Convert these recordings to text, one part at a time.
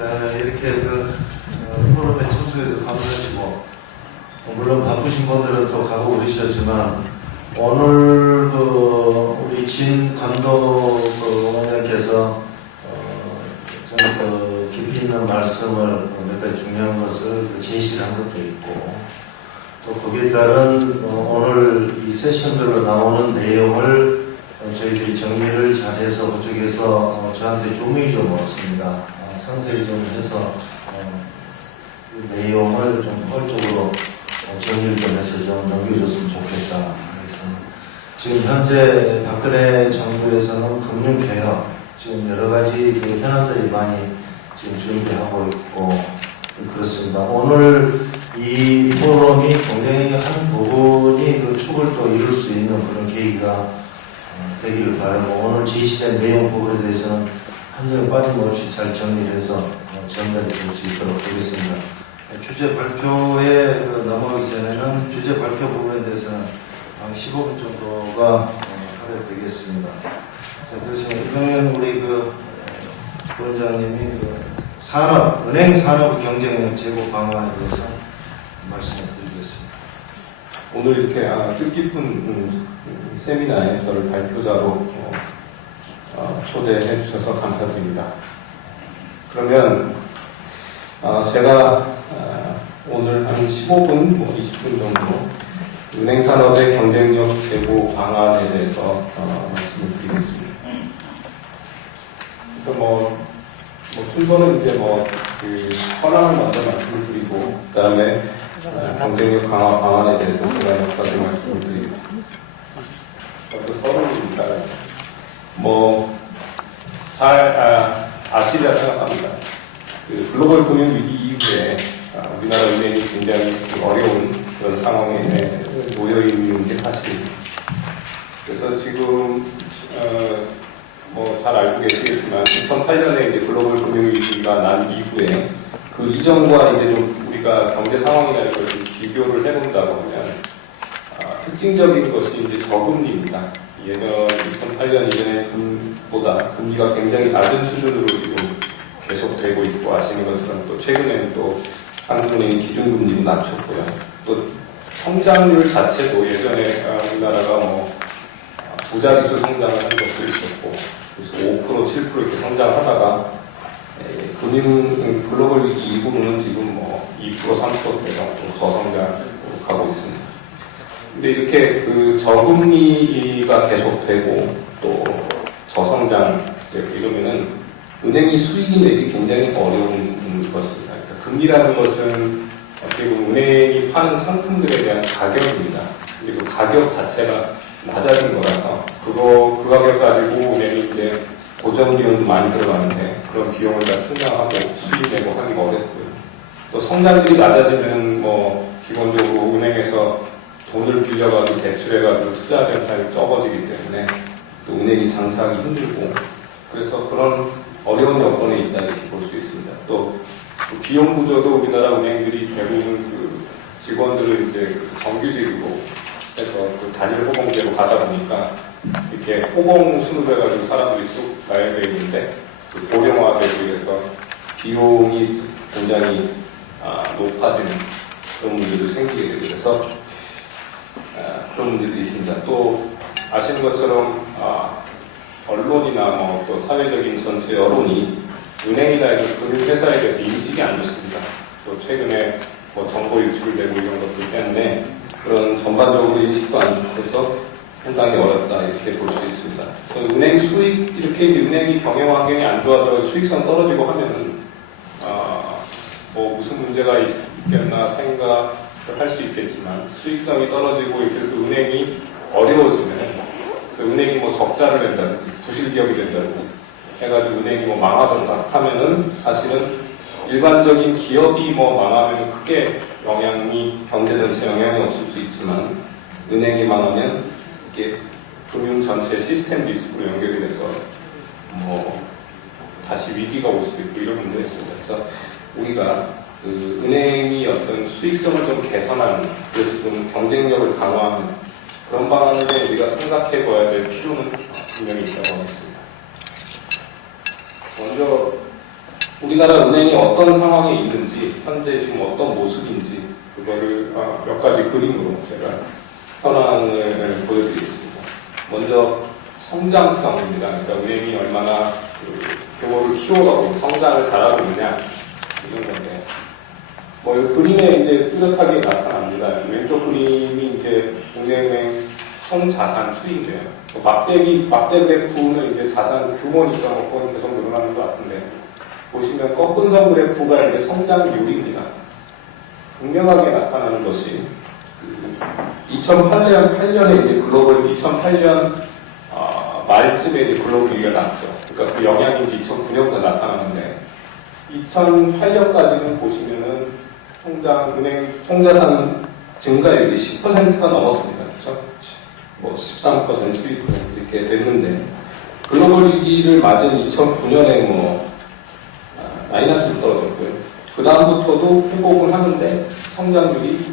이렇게 포럼에 참석해서 감사하시고, 물론 바쁘신 분들은 또 가고 그러셨지만, 오늘 우리 진 감독 원장께서 좀 깊이 있는 말씀을 몇 가지 중요한 것을 제시를 한 것도 있고, 또 거기에 따른 오늘 이 세션별로 나오는 내용을 저희들이 정리를 잘해서 그쪽에서 저한테 주문이 좀 왔습니다. 상세히 좀 해서 이 내용을 좀 펄쪽으로 정리를 좀 해서 좀 넘겨줬으면 좋겠다. 그래서 지금 현재 박근혜 정부에서는 금융개혁, 지금 여러 가지 현안들이 많이 지금 준비하고 있고 그렇습니다. 오늘 이 포럼이 굉장히 한 부분이 축을 또 이룰 수 있는 그런 계기가 되기를 바라고, 오늘 제시된 내용 부분에 대해서는 한 점 빠짐없이 잘 정리해서 전달해 줄 수 있도록 하겠습니다. 주제 발표에 넘어가기 전에는 주제 발표 부분에 대해서는 한 15분 정도가 할애되겠습니다. 그래서 이명현 우리 부원장님이 은행 산업 경쟁력 제고 방안에 대해서 말씀을 드리겠습니다. 오늘 이렇게 뜻깊은 세미나에 저를 발표자로 초대해 주셔서 감사드립니다. 그러면 제가 오늘 한 15분, 20분 정도 은행산업의 경쟁력 제고 방안에 대해서 말씀을 드리겠습니다. 그래서 순서는 이제 현황을 먼저 말씀을 드리고, 그 다음에 경쟁력 강화 방안에 대해서 제가 몇 가지 말씀을 드리겠습니다. 서론입니다. 잘 아시리라 생각합니다. 글로벌 금융 위기 이후에 우리나라 은행이 굉장히 어려운 그런 상황에 놓여 있는 게 사실입니다. 그래서 지금 잘 알고 계시겠지만 2008년에 이제 글로벌 금융 위기가 난 이후에 그 이전과 이제 좀 우리가 경제 상황이나 이런 걸 비교를 해본다고 하면 특징적인 것이 이제 저금리입니다. 예전 2008년 이전보다 금리가 굉장히 낮은 수준으로 지금 계속되고 있고, 아시는 것처럼 또 최근에는 또 한국은행이 기준금리도 낮췄고요. 또 성장률 자체도 예전에 우리나라가 두 자릿수 성장을 한 적도 있었고, 그래서 5%, 7% 이렇게 성장하다가 글로벌 위기 이후로는 지금 2%, 3%대 정도 저성장으로 가고 있습니다. 근데 이렇게 저금리가 계속되고 또 저성장 이러면은 은행이 수익이 내기 굉장히 어려운 것입니다. 그러니까 금리라는 것은 어떻게 보면 은행이 파는 상품들에 대한 가격입니다. 그리고 가격 자체가 낮아진 거라서 그 가격 가지고 은행이 이제 고정 비용도 많이 들어가는데 그런 비용을 다 충당하고 수익 내고 하기가 어렵고요. 또 성장률이 낮아지면 기본적으로 은행에서 돈을 빌려가지고 대출해가지고 투자하는 사람이 적어지기 때문에 또 은행이 장사하기 힘들고, 그래서 그런 어려운 여건에 있다 이렇게 볼 수 있습니다. 또 비용 구조도 우리나라 은행들이 대부분 직원들을 이제 정규직으로 해서 단일 호봉제로 가다 보니까 이렇게 호봉 순으로 사람들이 쭉 나열되어 있는데 고령화되고 해서 비용이 굉장히 높아지는 그런 문제도 생기게 되고, 그래서 그런 문제도 있습니다. 또 아시는 것처럼 언론이나 또 사회적인 전체 여론이 은행이나 이런 금융회사에 대해서 인식이 안 좋습니다. 또 최근에 정보 유출되고 이런 것들 때문에 그런 전반적으로 인식도 안 돼서 상당히 어렵다 이렇게 볼 수 있습니다. 그래서 은행 수익, 이렇게 이제 은행이 경영 환경이 안 좋아져 수익성 떨어지고 하면은 무슨 문제가 있겠나 생각을 할 수 있겠지만, 수익성이 떨어지고 이렇게 해서 은행이 어려워지면, 그래서 은행이 적자를 낸다든지 부실기업이 된다든지 해가지고 은행이 망하던가 하면은 사실은 일반적인 기업이 망하면 크게 경제 전체에 영향이 없을 수 있지만, 은행이 망하면 이게 금융 전체 시스템 리스크로 연결이 돼서 다시 위기가 올 수도 있고 이런 문제가 있습니다. 그래서 우리가 은행이 어떤 수익성을 좀 개선하는, 그래서 좀 경쟁력을 강화하는 그런 방안을 좀 우리가 생각해 봐야 될 필요는 분명히 있다고 하겠습니다. 먼저 우리나라 은행이 어떤 상황에 있는지, 현재 지금 어떤 모습인지, 그거를 몇 가지 그림으로 제가 현황을 보여드리겠습니다. 먼저 성장성입니다. 그러니까 은행이 얼마나 규모를 키워가고 성장을 잘하고 있냐 이런 건데, 뭐 이 그림에 이제 뚜렷하게 나타납니다. 왼쪽 그림이 이제 국내은행 총 자산 추이인데요. 막대 그래프는 이제 자산 규모니까 뭐 그건 계속 늘어나는 것 같은데, 보시면 꺾은선 그래프가 이제 성장률입니다. 분명하게 나타나는 것이 2008년에 이제 글로벌 2008년 말쯤에 이제 글로벌 위기가 났죠. 그러니까 그 영향이 이제 2009년부터 나타나는데, 2008년까지는 보시면은 은행 총자산 증가율이 10%가 넘었습니다. 그렇죠? 뭐 13%, 12% 이렇게 됐는데, 글로벌 위기를 맞은 2009년에 뭐 마이너스로 떨어졌고요. 그 다음부터도 회복을 하는데 성장률이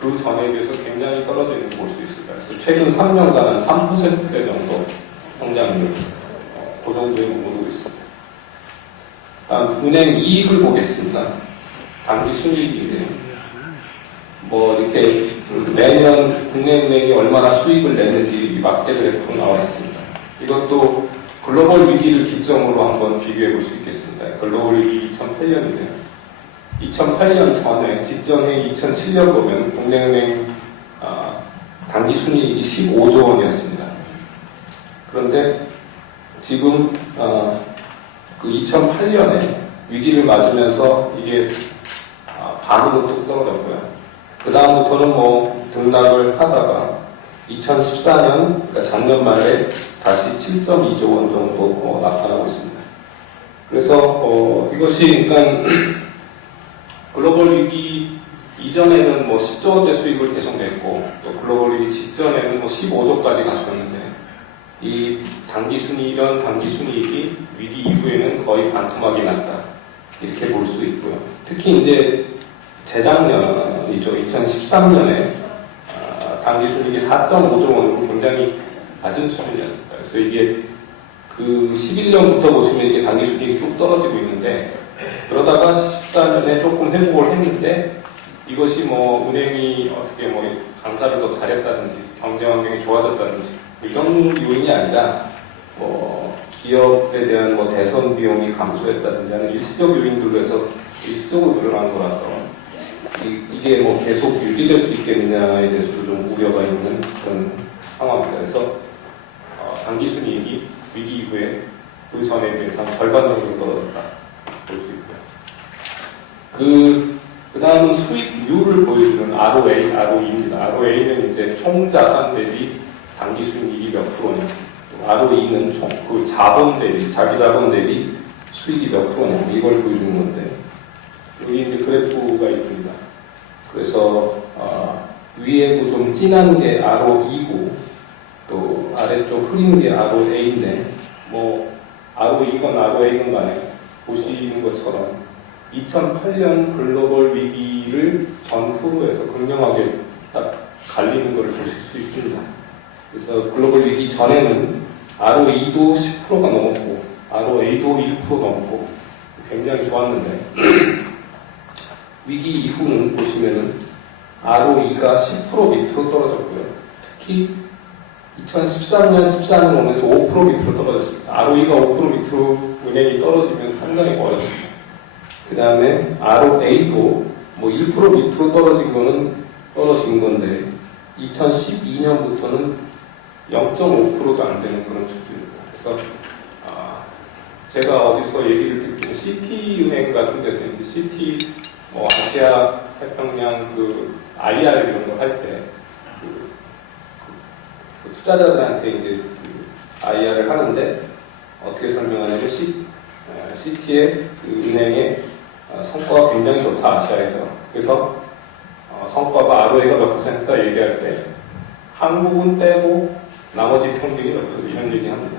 그 전에 비해서 굉장히 떨어져 있는 걸 볼 수 있습니다. 그래서 최근 3년간은 3%대 정도 성장률, 그 정도에 오르고 있습니다. 다음 은행 이익을 보겠습니다. 당기 순이익인데요. 뭐 이렇게 매년 국내은행이 얼마나 수익을 내는지 막대 그래프로 나와 있습니다. 이것도 글로벌 위기를 기점으로 한번 비교해 볼 수 있겠습니다. 글로벌 위기 2008년인데요. 2008년 전에 직전에 2007년 보면 국내은행 당기 순이익이 15조 원이었습니다. 그런데 지금 그 2008년에 위기를 맞으면서 이게 반으로 뚝 떨어졌고요. 그 다음부터는 뭐 등락을 하다가 2014년, 그러니까 작년 말에 다시 7.2조 원 정도 나타나고 있습니다. 그래서 이것이 그러니까 글로벌 위기 이전에는 뭐 10조 원대 수익을 계속 냈고, 또 글로벌 위기 직전에는 뭐 15조까지 갔었는데, 이 이런 당기 순이익이 위기 이후에는 거의 반토막이 났다, 이렇게 볼 수 있고요. 특히 이제 재작년이죠. 2013년에 당기 순이익이 4.5조 원으로 굉장히 낮은 수준이었습니다. 그래서 이게 그 11년부터 보시면 이렇게 당기 순이익이 쭉 떨어지고 있는데, 그러다가 14년에 조금 회복을 했는데, 이것이 뭐 은행이 어떻게 뭐 강사를 더 잘했다든지 경제 환경이 좋아졌다든지 이런 요인이 아니라 뭐 기업에 대한 뭐 대선 비용이 감소했다든지 하는 일시적 요인들로 해서 일시적으로 늘어난 거라서 이게 뭐 계속 유지될 수 있겠느냐에 대해서도 좀 우려가 있는 그런 상황입니다. 그래서 당기 순이익이 위기 이후에 그 전에 비해서 한 절반 정도 떨어졌다 볼 수 있고요. 그 다음은 수익률을 보여주는 ROE입니다. ROA는 이제 총자산 대비 당기 순이익이 몇 프로냐. ROE는 그 자본 대비, 자기 자본 대비 수익이 몇 프로냐. 이걸 보여주는 건데, 여기 이제 그래프가 있습니다. 그래서, 위에 좀 진한 게 ROE고, 또 아래쪽 흐린 게 ROA인데, 뭐, ROE건 ROA건 간에 보시는 것처럼 2008년 글로벌 위기를 전후로 해서 극명하게 딱 갈리는 것을 보실 수 있습니다. 그래서 글로벌 위기 전에는 ROE도 10%가 넘었고 ROA도 1% 넘고 굉장히 좋았는데, 위기 이후는 보시면은 ROE가 10% 밑으로 떨어졌고요. 특히 2013년, 14년 오면서 5% 밑으로 떨어졌습니다. ROE가 5% 밑으로 은행이 떨어지면 상당히 어렵습니다. 그 다음에 ROA도 뭐 1% 밑으로 떨어진 건데 2012년부터는 0.5%도 안 되는 그런 수준입니다. 그래서 제가 어디서 얘기를 듣기는 시티은행 같은 데서 이제 시티 아시아 태평양 그 IR 이런 거 할 때 그 투자자들한테 이제 그 IR을 하는데 어떻게 설명하냐면 시티의 그 은행의 성과가 굉장히 좋다, 아시아에서. 그래서 성과가 ROA가 몇 %다 얘기할 때 한국은 빼고 나머지 평균이 몇 %, 이런 얘기 합니다.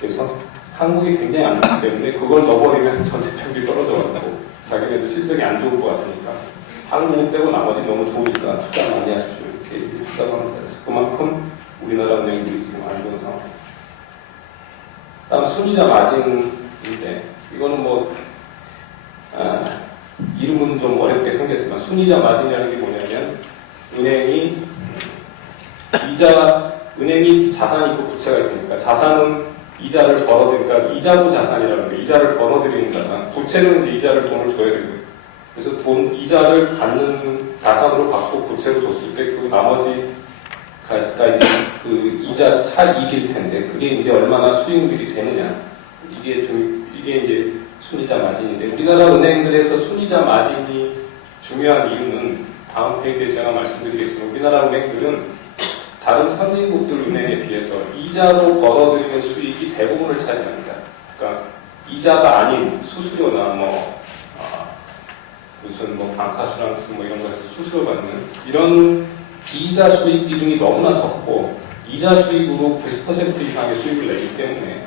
그래서 한국이 굉장히 안 좋기 때문에 그걸 넣어버리면 전체 평균이 떨어져가지고 자기네도 실적이 안 좋을 것 같으니까 한국은 빼고 나머지 너무 좋으니까 투자 많이 하십시오, 이렇게 얘기했다고 합니다. 그래서 그만큼 우리나라 은행들이 지금 안 좋은 상황입니다. 다음 순이자 마진인데, 이거는 뭐 이름은 좀 어렵게 생겼지만 순이자 마진이라는 게 뭐냐면 은행이 은행이 자산이 있고 부채가 있으니까 자산은 이자를 벌어들이니까 이자부 자산이라는 게 이자를 벌어들이는 자산, 부채는 이제 이자를 돈을 줘야 되고요. 그래서 이자를 받는 자산으로 받고 부채로 줬을 때 그 나머지가 그 이자 차익일 텐데 그게 이제 얼마나 수익률이 되느냐 이게 이제 순이자 마진인데 우리나라 은행들에서 순이자 마진이 중요한 이유는 다음 페이지에 제가 말씀드리겠지만 우리나라 은행들은 다른 선진국들 은행에 비해서 이자로 벌어들이는 수익이 대부분을 차지합니다. 그러니까 이자가 아닌 수수료나 무슨 방카슈랑스 이런 거에서 수수료 받는 이런 비이자 수익 비중이 너무나 적고 이자 수익으로 90% 이상의 수익을 내기 때문에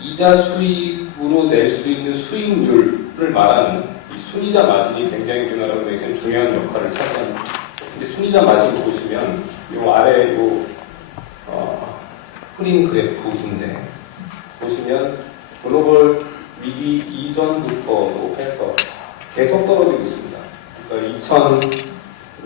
이자 수익으로 낼 수 있는 수익률을 말하는 이 순이자 마진이 굉장히 우리나라 은행에서는 중요한 역할을 차지합니다. 근데 순이자 마진 보시면 요 아래 흐린 그래프인데 보시면 글로벌 위기 이전부터도 해서 계속 떨어지고 있습니다. 그러니까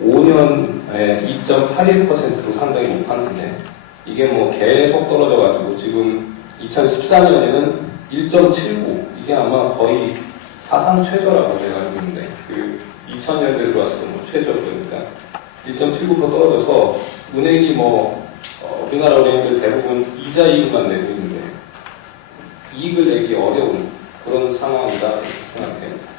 2005년에 2.81%로 상당히 높았는데 이게 계속 떨어져가지고 지금 2014년에는 1.79 이게 아마 거의 사상 최저라고 제가 알고 있는데 그 2000년대 들어왔을 때 최저니까 1.79% 떨어져서 은행이 우리나라 은행들 대부분 이자 이익만 내고 있는데 이익을 내기 어려운 그런 상황이다 이렇게 생각됩니다.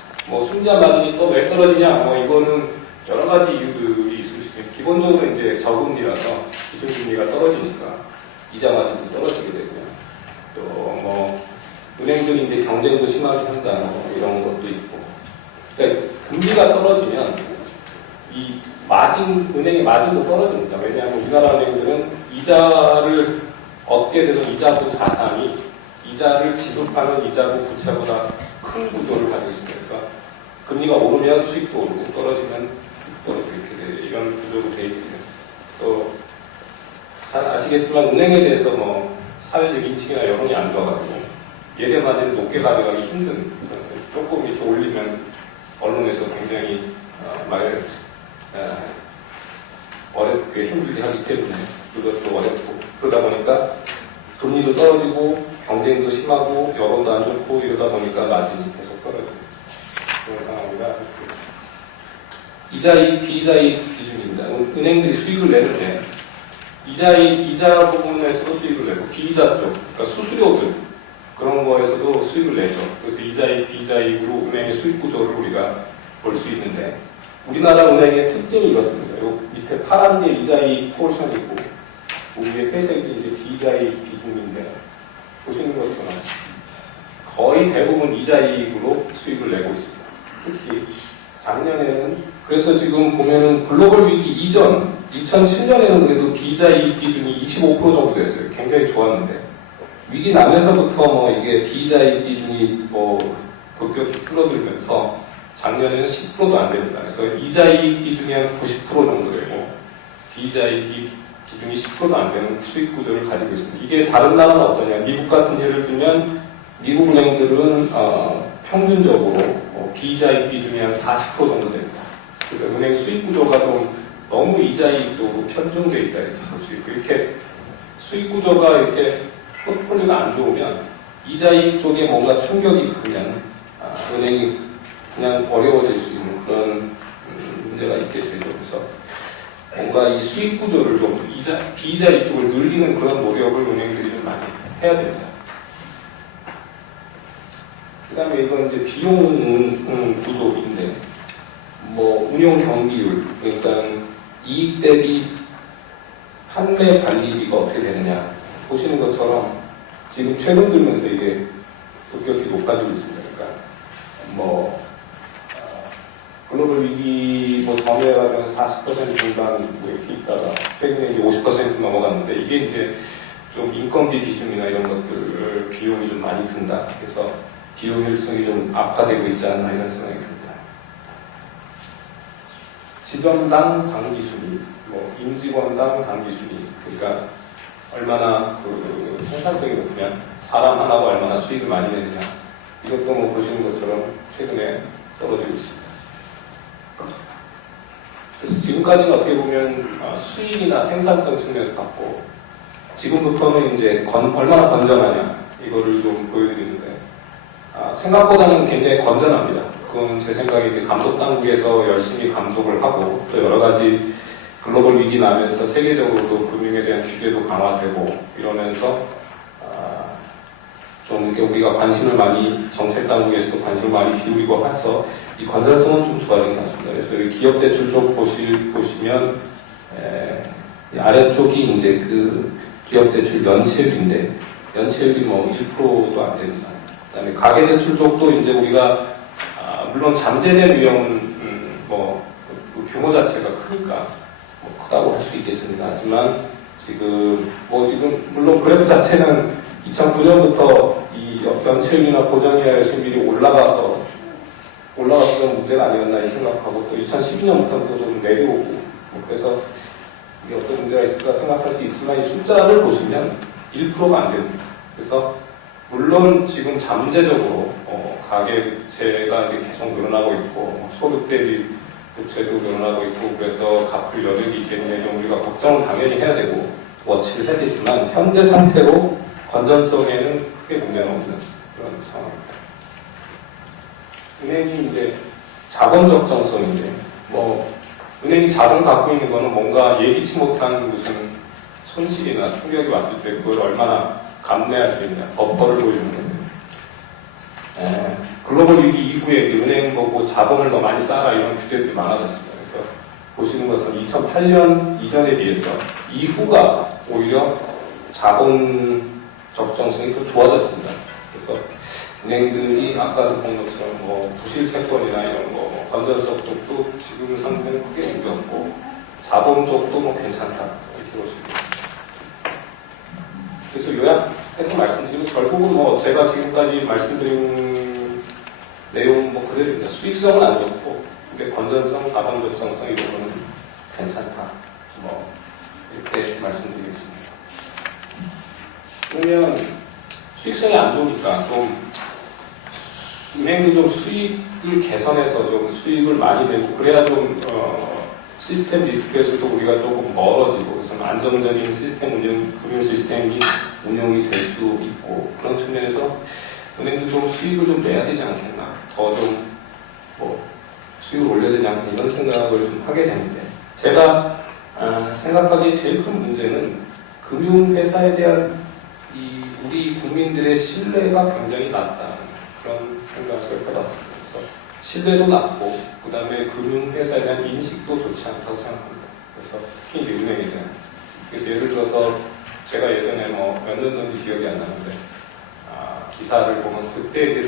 순이자 마진이 또 왜 떨어지냐? 이거는 여러 가지 이유들이 있을 수 있겠죠. 기본적으로 이제 저금리라서 기준금리가 떨어지니까 이자 마진도 떨어지게 되고요. 또 은행들이 이제 경쟁도 심하게 한다 이런 것도 있고. 그러니까 금리가 떨어지면 이 은행의 마진도 떨어집니다. 왜냐하면 우리나라 은행들은 이자를 얻게 되는 이자부 자산이 이자를 지급하는 이자부 부채보다 큰 구조를 가지고 있습니다. 그래서 금리가 오르면 수익도 오르고 떨어지면 수익도 오르고 이렇게 이런 구조로 되어 있고요. 또 잘 아시겠지만 은행에 대해서 사회적 인식이나 여론이 안 좋아가지고 예대 마진을 높게 가져가기 힘든 그래서 조금 이렇게 올리면 언론에서 굉장히 어렵게 힘들게 하기 때문에 그것도 어렵고 그러다 보니까 금리도 떨어지고 경쟁도 심하고 여론도 안 좋고 이러다 보니까 마진이 계속 떨어지고 그런 상황이라 이자이익, 비이자이익 기준입니다. 은행들이 수익을 내는데 이자 부분에서도 수익을 내고 비이자 쪽, 그러니까 수수료들 그런 거에서도 수익을 내죠. 그래서 이자이익, 비이자이익으로 은행의 수익 구조를 우리가 볼 수 있는데 우리나라 은행의 특징이 이렇습니다. 요 밑에 파란 게 이자이익 포션이 있고 위에 회색이 이제 비이자이익 비중인데 보시는 것처럼 거의 대부분 이자이익으로 수익을 내고 있습니다. 특히 작년에는 그래서 지금 보면은 글로벌 위기 이전 2007년에는 그래도 비이자이익 비중이 25% 정도 됐어요. 굉장히 좋았는데 위기 나면서부터 이게 비이자이익 비중이 급격히 줄어들면서 작년에는 10%도 안 됩니다. 그래서 이자이익 비중이 한 90% 정도 되고 비이자이익 비중이 10%도 안 되는 수익 구조를 가지고 있습니다. 이게 다른 나라는 어떠냐? 미국 같은 예를 들면 미국 은행들은 평균적으로 비이자이익 비중이 한 40% 정도 됩니다. 그래서 은행 수익 구조가 좀 너무 이자이익 쪽으로 편중되어 있다 이렇게 볼 수 있고 이렇게 수익 구조가 이렇게 포트폴리오가 안 좋으면 이자이익 쪽에 뭔가 충격이 가면 은행이 그냥 어려워질 수 있는 그런 문제가 있게 되죠. 그래서 뭔가 이 수익 구조를 좀 비이자이익 쪽을 늘리는 그런 노력을 은행들이 좀 많이 해야 됩니다. 그 다음에 이건 이제 비용 구조인데, 운용 경비율, 그러니까 이익 대비 판매 관리비가 어떻게 되느냐. 보시는 것처럼 지금 최근 들면서 이게 급격히 높아지고 있습니다. 그러니까, 글로벌 위기 전후에가지고 40% 중반 이렇게 있다가 최근에 이제 50% 넘어갔는데 이게 이제 좀 인건비 비중이나 이런 것들 비용이 좀 많이 든다. 그래서 비용 효율성이 좀 악화되고 있지 않나 이런 생각이 듭니다. 지점당 당기순위, 임직원당 당기순위, 그러니까 얼마나 그 생산성이 높으면 사람 하나가 얼마나 수익을 많이 내느냐 이것도 보시는 것처럼 최근에 떨어지고 있습니다. 지금까지는 어떻게 보면 수익이나 생산성 측면에서 봤고, 지금부터는 이제 얼마나 건전하냐 이거를 좀 보여드리는데, 생각보다는 굉장히 건전합니다. 그건 제 생각에 이제 감독 당국에서 열심히 감독을 하고, 또 여러 가지 글로벌 위기 나면서 세계적으로도 금융에 대한 규제도 강화되고 이러면서 좀 이렇게 우리가 관심을 많이, 정책 당국에서도 관심을 많이 기울이고 해서 이 건전성은 좀 좋아진 것 같습니다. 그래서 여기 기업 대출 쪽 보시면 이 아래쪽이 이제 그 기업 대출 연체율인데, 연체율이 뭐 1%도 안 됩니다. 그다음에 가계 대출 쪽도 이제 우리가 물론 잠재된 위험은 그 규모 자체가 크니까 크다고 할 수 있겠습니다. 하지만 지금 물론 그래프 자체는 2009년부터 이 연체율이나 보장이하 열심히 올라가서 좀 문제가 아니었나 이 생각하고, 또 2012년부터도 좀 내려오고, 그래서 이게 어떤 문제가 있을까 생각할 수 있지만, 이 숫자를 보시면 1%가 안 됩니다. 그래서 물론 지금 잠재적으로 가계부채가 이제 계속 늘어나고 있고, 소득 대비 부채도 늘어나고 있고, 그래서 갚을 여력이 있겠냐, 우리가 걱정은 당연히 해야 되고 워치를 해야 되지만, 현재 상태로 건전성에는 크게 문제는 없는 그런 상황입니다. 은행이 이제 자본 적정성인데, 은행이 자본 갖고 있는 거는 뭔가 예기치 못한 무슨 손실이나 충격이 왔을 때 그걸 얼마나 감내할 수 있냐, 버퍼를 보여주는 건데, 글로벌 위기 이후에 은행 보고 자본을 더 많이 쌓아라 이런 규제들이 많아졌습니다. 그래서 보시는 것은 2008년 이전에 비해서 이후가 오히려 자본 적정성이 더 좋아졌습니다. 그래서 은행들이 아까도 본 것처럼 부실 채권이나 이런 건전성 쪽도 지금 상태는 크게 문제 없고, 자본 쪽도 괜찮다 이렇게 보시면. 그래서 요약해서 말씀드리면, 결국은 제가 지금까지 말씀드린 내용 그대로입니다. 수익성은 안 좋고, 근데 건전성, 자본 적정성 이 부분은 괜찮다. 이렇게 말씀드리겠습니다. 그러면 수익성이 안 좋으니까 은행도 좀 수익을 개선해서 좀 수익을 많이 내고, 그래야 좀 시스템 리스크에서도 우리가 조금 멀어지고, 그래서 안정적인 금융 시스템이 운영이 될 수 있고, 그런 측면에서 은행도 좀 수익을 좀 내야 되지 않겠나, 더 좀 수익을 올려야 되지 않겠나, 이런 생각을 좀 하게 되는데, 제가 생각하기에 제일 큰 문제는 금융회사에 대한 우리 국민들의 신뢰가 굉장히 낮다는 그런 생각을 해봤습니다. 그래서 신뢰도 낮고, 그 다음에 금융회사에 대한 인식도 좋지 않다고 생각합니다. 그래서 특히 이제 은행에 대한. 그래서 예를 들어서 제가 예전에 몇 년 전인지 기억이 안 나는데, 기사를 보면 그때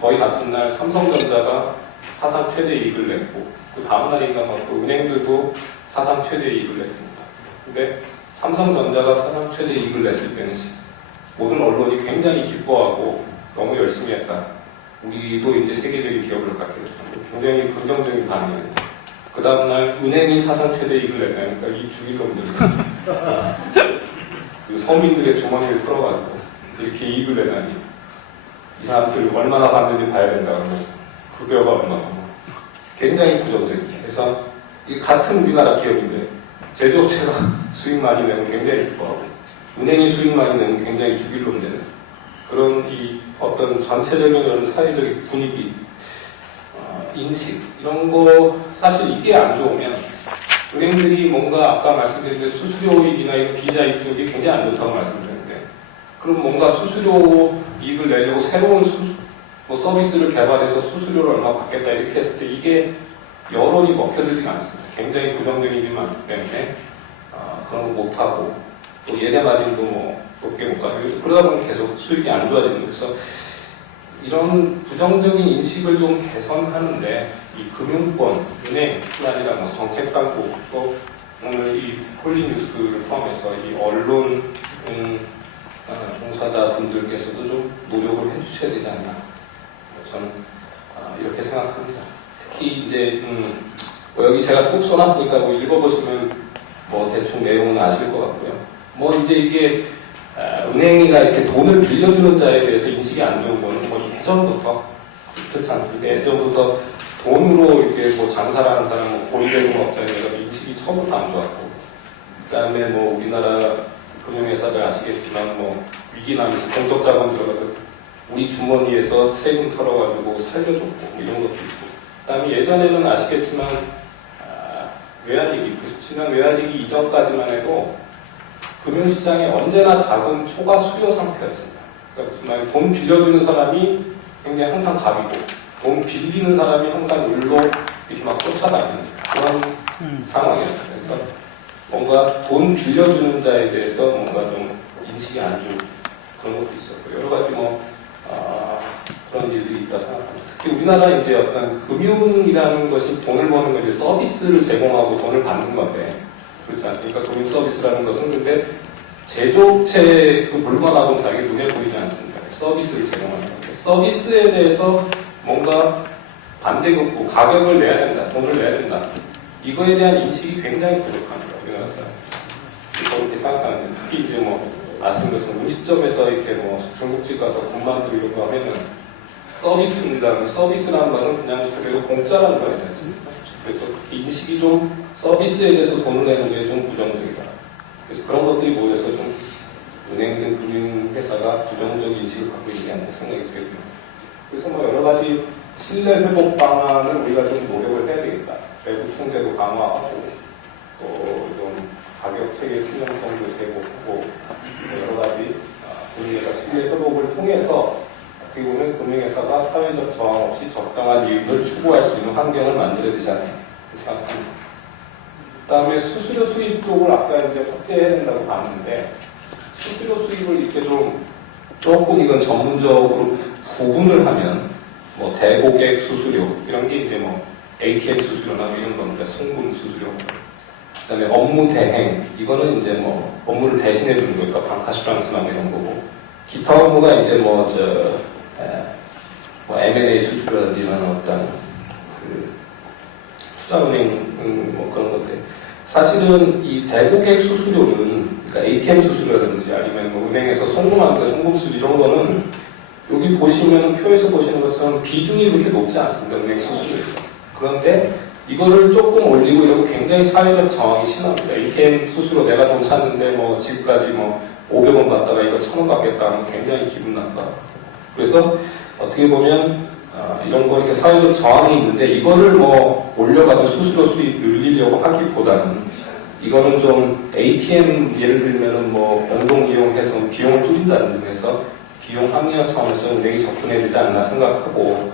거의 같은 날 삼성전자가 사상 최대 이익을 냈고, 그 다음날인가 또 은행들도 사상 최대 이익을 냈습니다. 근데 삼성전자가 사상 최대 이익을 냈을 때는 모든 언론이 굉장히 기뻐하고 너무 열심히 했다. 우리도 이제 세계적인 기업을 갖게 됐다. 굉장히 긍정적인 반응이에요. 그 다음날 은행이 사상 최대 이익을 냈다니까 이 죽일 놈들이 그 서민들의 주머니를 털어가지고 이렇게 이익을 내다니 이 사람들 얼마나 받는지 봐야 된다 그러면서 급여가 얼마고 굉장히 부정적입니다. 그래서 이 같은 우리나라 기업인데 제조업체가 수익 많이 내면 굉장히 기뻐하고, 은행이 수익 많이 내면 굉장히 죽일 놈 되는 그런 이 어떤 전체적인 이런 사회적인 분위기, 인식 이런 거, 사실 이게 안 좋으면 은행들이 뭔가 아까 말씀드린 수수료 이익이나 이런 비자 이익 쪽이 굉장히 안 좋다고 말씀드렸는데, 그럼 뭔가 수수료 이익을 내려고 새로운 서비스를 개발해서 수수료를 얼마 받겠다 이렇게 했을 때 이게 여론이 먹혀들지가 않습니다. 굉장히 부정적인 일이 많기 때문에 그런 거 못하고, 또 예대 마진도 높게 못 가고, 그러다 보면 계속 수익이 안 좋아지는 거예요. 그래서 이런 부정적인 인식을 좀 개선하는데, 이 금융권, 은행뿐 아니라 정책 당국, 또 오늘 이 폴리뉴스를 포함해서 이 언론 종사자 분들께서도 좀 노력을 해주셔야 되지 않나, 저는 이렇게 생각합니다. 특히 이제 여기 제가 쭉 써놨으니까 읽어보시면 대충 내용은 아실 것 같고요. 이제 이게 은행이나 이렇게 돈을 빌려주는 자에 대해서 인식이 안 좋은 거는 예전부터 그렇지 않습니까? 예전부터 돈으로 이렇게 뭐 장사를 하는 사람, 뭐 고리대금업자니까 인식이 처음부터 안 좋았고, 그다음에 뭐 우리나라 금융회사들 아시겠지만 뭐 위기 나면서 공적 자본 들어가서 우리 주머니에서 세금 털어가지고 살려줬고 뭐 이런 것도 있고, 그다음에 예전에는 아시겠지만 외환위기, 97년 외환위기 이전까지만 해도 금융시장에 언제나 작은 초과 수요 상태였습니다. 그러니까 무슨 말이에요? 돈 빌려주는 사람이 굉장히 항상 갑이고, 돈 빌리는 사람이 항상 을로 이렇게 막 쫓아다니는 그런 상황이었어요. 그래서 뭔가 돈 빌려주는 자에 대해서 뭔가 좀 인식이 안 좋은 그런 것도 있었고, 여러 가지 그런 일들이 있다 생각합니다. 특히 우리나라 이제 어떤 금융이라는 것이 돈을 버는 건 이제 서비스를 제공하고 돈을 받는 건데, 그렇지 않습니까? 금융 서비스라는 것은 근데 제조업체 그 물건하고는 다르게 눈에 보이지 않습니다. 서비스를 제공하는 건데, 서비스에 대해서 뭔가 반대급부, 가격을 내야 된다, 돈을 내야 된다. 이거에 대한 인식이 굉장히 부족합니다. 우리나라 사람. 그렇게 생각하는데, 특히 이제 아시는 것처럼 음식점에서 이렇게 중국집 가서 군만두 이런 거 하면은 서비스입니다. 서비스라는 말은 그냥 그대로 공짜라는 말이지 않습니까? 그래서 인식이 좀 서비스에 대해서 돈을 내는 게 좀 부정적이다. 그래서 그런 것들이 모여서 좀 은행 등 금융회사가 부정적 인식을 갖고 있지 않나 생각이 되고요. 그래서 여러 가지 신뢰 회복 방안을 우리가 좀 노력을 해야 되겠다. 외부 통제도 강화하고 또 좀 가격 체계 투명성도 제고하고 여러 가지 금융회사 신뢰 회복을 통해서 어떻게 보면 금융회사가 사회적 저항 없이 적당한 이익을 추구할 수 있는 환경을 만들어야 되지 않나 생각합니다. 그 다음에 수수료 수입 쪽을 아까 이제 확대해야 된다고 봤는데, 수수료 수입을 이렇게 조금 이건 전문적으로 구분을 하면 대고객 수수료 이런 게 이제 ATM 수수료나 이런 겁니다. 송금 수수료. 그다음에 업무 대행 이거는 이제 업무를 대신해 주는 거니까 방카슈랑스나 이런 거고, 기타 업무가 이제 M&A 수수료라든지 이런 어떤 투자은행 그런 것들. 사실은 이 대고객 수수료는, 그러니까 ATM 수수료라든지 아니면 은행에서 송금하는 거, 송금 수수료 이런 거는 여기 보시면 표에서 보시는 것처럼 비중이 그렇게 높지 않습니다. 은행 수수료에서. 그런데 이거를 조금 올리고 이러고 굉장히 사회적 저항이 심합니다. ATM 수수료 내가 돈 찾는데 지금까지 500원 받다가 이거 1000원 받겠다 하면 굉장히 기분 나빠. 그래서 어떻게 보면 이런 거 이렇게 사회적 저항이 있는데, 이거를 올려가지고 수수료 수입 늘리려고 하기보다는 이거는 좀 ATM 예를 들면은 공동 이용해서 비용을 줄인다는 점에서 비용 합리화 차원에서 은행이 접근해야 되지 않나 생각하고,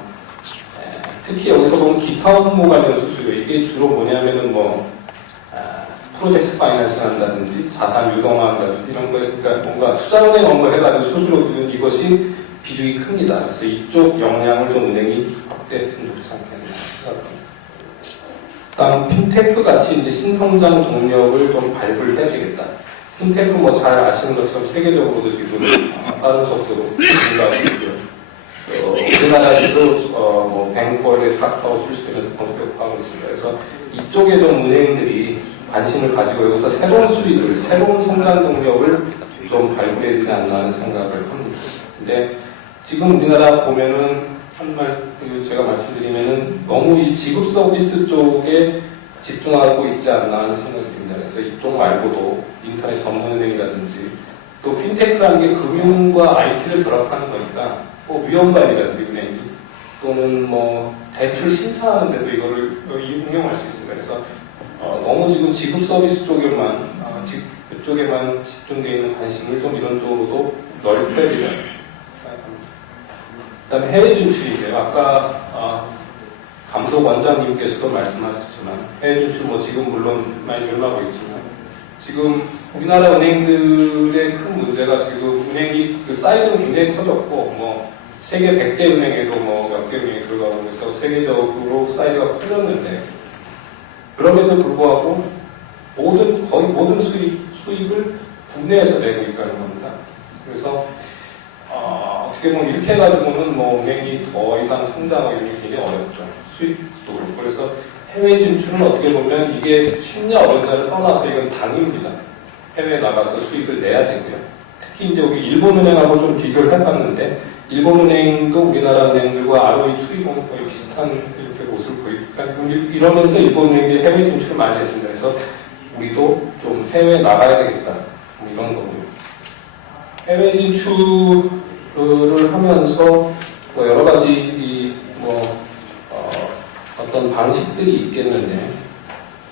특히 여기서 보면 기타 업무 관련 수수료, 이게 주로 뭐냐면은 프로젝트 파이낸스 한다든지 자산 유동화한다든지 이런 거 있으니까 뭔가 투자은행 업무 해가지고 수수료 드는 이것이 비중이 큽니다. 그래서 이쪽 역량을 좀 은행이 확대했으면 좋지 않겠나 생각합니다. 다음 핀테크 같이 이제 신성장 동력을 좀 발굴 해야 되겠다. 핀테크 잘 아시는 것처럼 세계적으로도 지금 빠른 속도로 증가하고 있고요. 우리나라에도 뱅커의 탑타워 출시되면서 본격화하고 있습니다. 그래서 이쪽에 좀 은행들이 관심을 가지고 여기서 새로운 수익을, 새로운 성장 동력을 좀 발굴해야 되지 않나 하는 생각을 합니다. 근데 지금 우리나라 보면은 제가 말씀드리면은 너무 이 지급 서비스 쪽에 집중하고 있지 않나 하는 생각이 듭니다. 그래서 이쪽 말고도 인터넷 전문은행이라든지 또 핀테크라는 게 금융과 IT를 결합하는 거니까 위험관리라든지 은행이 또는 대출 심사하는 데도 이거를 응용할 수 있습니다. 그래서 너무 지금 지급 서비스 쪽에만 이쪽에만 집중되어 있는 관심을 좀 이런 쪽으로도 넓혀야 되지 않을까 생각합니다. 그다음에 해외 진출이세요. 아까 감독 원장님께서도 말씀하셨지만 해외 진출 지금 물론 많이 늘어나고 있지만, 지금 우리나라 은행들의 큰 문제가 지금 은행이 그 사이즈는 굉장히 커졌고 세계 100대 은행에도 몇 개 은행이 들어가고 해서 세계적으로 사이즈가 커졌는데, 그럼에도 불구하고 거의 모든 수입을 국내에서 내고 있다는 겁니다. 그래서 어떻게 보면 이렇게 해가지고는 은행이 더 이상 성장하기 굉장히 어렵죠. 수입도 그렇고. 그래서 해외 진출은 어떻게 보면 이게 쉽냐 어렵냐를 떠나서 이건 당입니다. 해외에 나가서 수익을 내야 되고요. 특히 이제 여기 일본은행하고 좀 비교를 해봤는데, 일본은행도 우리나라 은행들과 ROE 추이가 거의 비슷한 이렇게 모습을 보이니까 이러면서 일본은행이 해외 진출을 많이 했습니다. 그래서 우리도 좀 해외에 나가야 되겠다. 뭐 이런 거고요. 해외 진출을 하면서 뭐 여러 가지 어떤 방식들이 있겠는데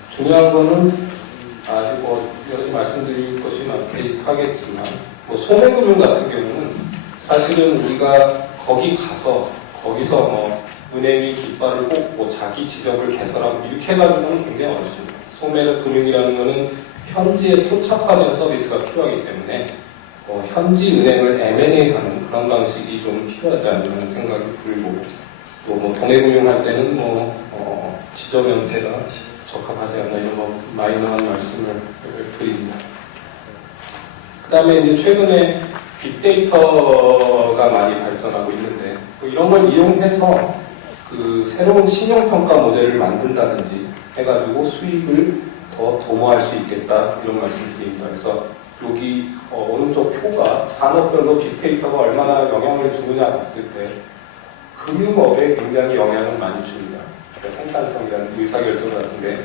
중요한 거는 아직 뭐 여러 가지 말씀드릴 것이 많게 하겠지만 뭐 소매금융 같은 경우는 사실은 우리가 거기서 뭐 은행이 깃발을 꽂고 자기 지점을 개설하고 이렇게 해가지고는 굉장히 어렵습니다. 소매금융이라는 거는 현지에 토착화된 서비스가 필요하기 때문에 현지 은행을 M&A하는 그런 방식이 좀 필요하지 않나 생각이 들고 또 뭐 동해금융 할 때는 지점 형태가 적합하지 않나 이런 마이너한 말씀을 드립니다. 그 다음에 이제 최근에 빅데이터가 많이 발전하고 있는데 이런 걸 이용해서 그 새로운 신용평가 모델을 만든다든지 해가지고 수익을 더 도모할 수 있겠다 이런 말씀드립니다. 그래서 여기 오른쪽 표가 산업별로 빅데이터가 얼마나 영향을 주느냐 봤을 때 금융업에 굉장히 영향을 많이 줍니다. 그러니까 생산성이라는 의사결정 같은데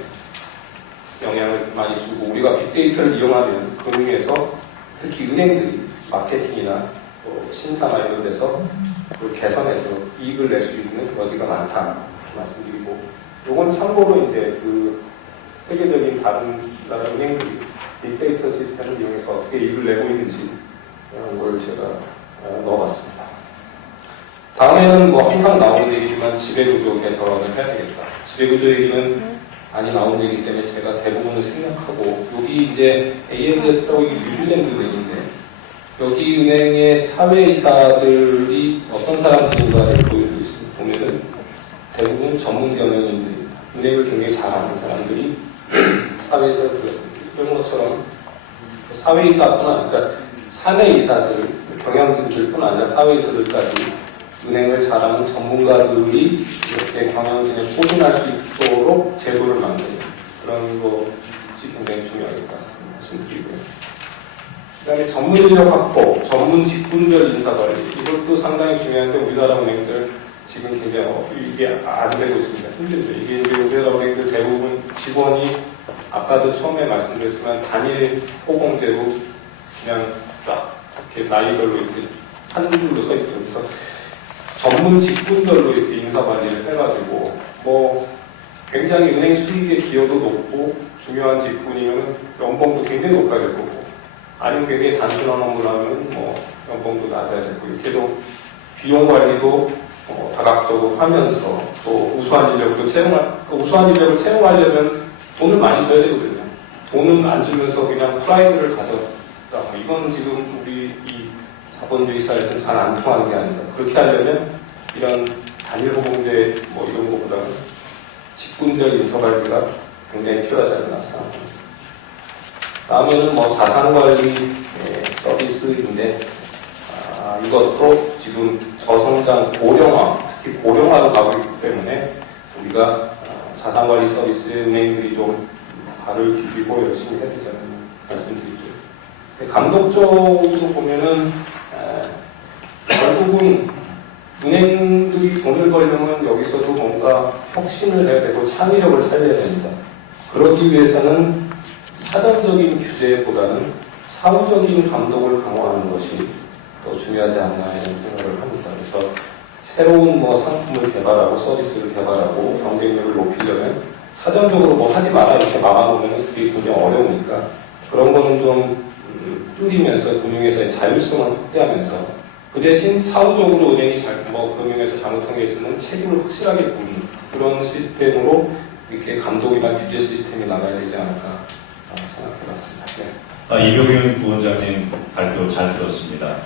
영향을 많이 주고 우리가 빅데이터를 이용하면 금융에서 특히 은행들이 마케팅이나 신사나 이런 데서 그걸 개선해서 이익을 낼 수 있는 여지가 많다 말씀드리고 이건 참고로 이제 그 세계적인 다른 나라 은행들이 빅데이터 시스템을 이용해서 어떻게 이익을 내고 있는지 이런 걸 제가 넣어봤습니다. 다음에는 뭐 항상 나오는 얘기지만 지배구조 개선을 해야 되겠다. 지배구조 얘기는 많이 나오는 얘기 때문에 제가 대부분을 생략하고 여기 이제 ANZ라고 뉴질랜드 은행인데 여기 은행의 사회이사들이 어떤 사람들인가를 보면은 대부분 전문 경영인들입니다. 은행을 굉장히 잘하는 사람들이 사회이사를 들어갑니다. 이런 것처럼 사회이사뿐 그러니까 사내이사들, 경영진들뿐 아니라 사회이사들까지 은행을 잘하는 전문가들이 이렇게 경영진에 포진할 수 있도록 제도를 만드는 그런 것이 굉장히 중요하겠다 말씀드리고요. 그 다음에 전문 인력 확보, 전문 직군별 인사관리 이것도 상당히 중요한데 우리나라 은행들 지금 굉장히 이게 안 되고 있습니다. 힘들죠. 이게 이제 우리나라 은행들 대부분 직원이 아까도 처음에 말씀드렸지만 단일 호봉제로 그냥 쫙 이렇게 나이별로 이렇게 한 줄로 서 있죠. 그래서 전문 직군별로 이렇게 인사관리를 해가지고 뭐 굉장히 은행 수익의 기여도 높고 중요한 직군이면 연봉도 굉장히 높아질 거고 아니면 굉장히 단순한 업무를 하면 뭐 연봉도 낮아야 되고 이렇게 좀 비용 관리도 다각적으로 하면서 또 우수한 인력을 채용하려면 돈을 많이 줘야 되거든요. 돈은 안 주면서 그냥 프라이드를 가져라. 이건 지금 우리 이 자본주의 사회에서는 잘 안 통하는 게 아니다. 그렇게 하려면 이런 단일 호봉제 뭐 이런 것보다는 직군별 인사관리가 굉장히 필요하지 않나 생각합니다. 다음에는 뭐 자산관리 서비스인데 이것도 지금 저성장 고령화, 특히 고령화로 가고 있기 때문에 우리가 자산관리 서비스에 은행들이 좀 발을 디디고 열심히 해야 되지 않나 말씀드리고요. 감독적으로 보면은 결국은 은행들이 돈을 벌려면 여기서도 뭔가 혁신을 해야 되고 창의력을 살려야 됩니다. 그러기 위해서는 사전적인 규제보다는 사후적인 감독을 강화하는 것이 더 중요하지 않나 이런 생각을 합니다. 그래서 새로운 뭐 상품을 개발하고 서비스를 개발하고 경쟁력을 높이려면 사전적으로 뭐 하지 마라 이렇게 막아놓으면 그게 굉장히 어려우니까 그런 거는 좀 줄이면서 금융에서의 자율성을 확대하면서 그 대신 사후적으로 은행이 금융에서 잘못한 게 있으면 책임을 확실하게 묻는 그런 시스템으로 이렇게 감독이나 규제 시스템이 나가야 되지 않을까 생각해봤습니다. 네. 이병윤 부원장님 발표 잘 들었습니다.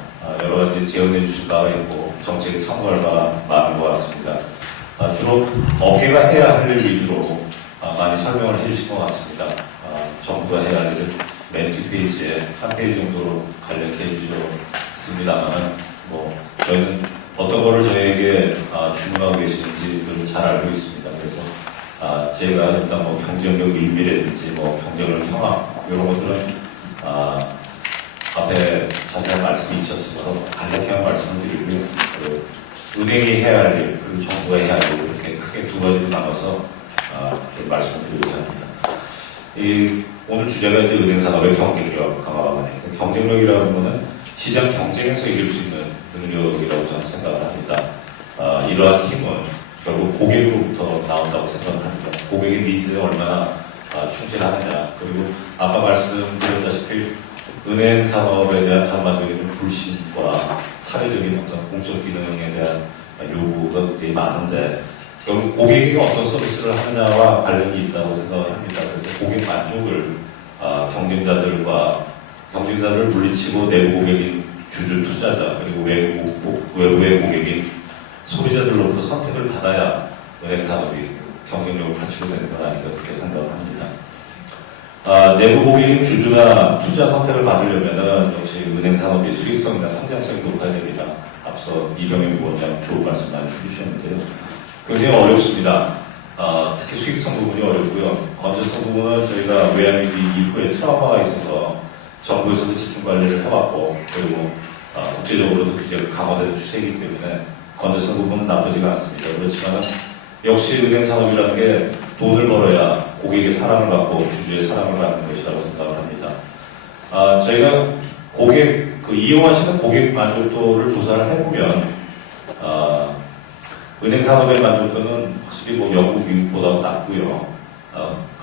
여러 가지 제언해 주신 바가 있고 정책에 참고할 바가 많은 것 같습니다. 주로 업계가 해야 할 일 위주로 많이 설명을 해주신 것 같습니다. 정부가 해야 할 일은 맨 뒷페이지에 한 페이지 정도로 간략히 해주셨습니다만 저희는 어떤 거를 저희에게 주문하고 계시는지 잘 알고 있습니다. 그래서 제가 일단 경쟁력 의미라든지 경쟁력 형황 이런 것들은 앞에 자세한 말씀이 있었어서 간략히 한 말씀을 드리고요. 그 은행이 해야 할 일, 그리고 정부가 해야 할 일, 이렇게 크게 두 가지로 나눠서 좀 말씀을 드리고자 합니다. 오늘 주제가 이제 은행산업의 경쟁력 강화가 아니고 경쟁력이라는 것은 시장 경쟁에서 이길 수 있는 능력이라고 저는 생각을 합니다. 이러한 힘은 결국 고객으로부터 나온다고 생각을 합니다. 고객의 니즈에 얼마나 충실하느냐, 그리고 아까 말씀드렸다시피 은행 산업에 대한 전반적인 불신과 사회적인 어떤 공적 기능에 대한 요구가 굉장히 많은데 결국 고객이 어떤 서비스를 하느냐와 관련이 있다고 생각을 합니다. 그래서 고객 만족을 경쟁자들을 물리치고 내부 고객인 주주 투자자 그리고 외부의 고객인 소비자들로부터 선택을 받아야 은행 산업이 경쟁력을 갖추게 되는 건 아닌가 그렇게 생각을 합니다. 내부 고객인 주주나 투자 선택을 받으려면 역시 은행 산업이 수익성이나 성장성이 높아야 됩니다. 앞서 이병현 부원장 좋은 말씀 많이 해주셨는데요. 굉장히 어렵습니다. 특히 수익성 부분이 어렵고요. 건전성 부분은 저희가 외환위기 이후에 트라우마가 있어서 정부에서도 집중 관리를 해왔고 그리고 국제적으로도 규제가 강화되는 추세이기 때문에 건전성 부분은 나쁘지가 않습니다. 그렇지만 역시 은행 산업이라는 게 돈을 벌어야 고객의 사랑을 받고 주주의 사랑을 받는 것이라고 생각을 합니다. 저희가 이용하시는 고객 만족도를 조사를 해보면 은행 산업의 만족도는 확실히 영국, 미국보다 낮고요.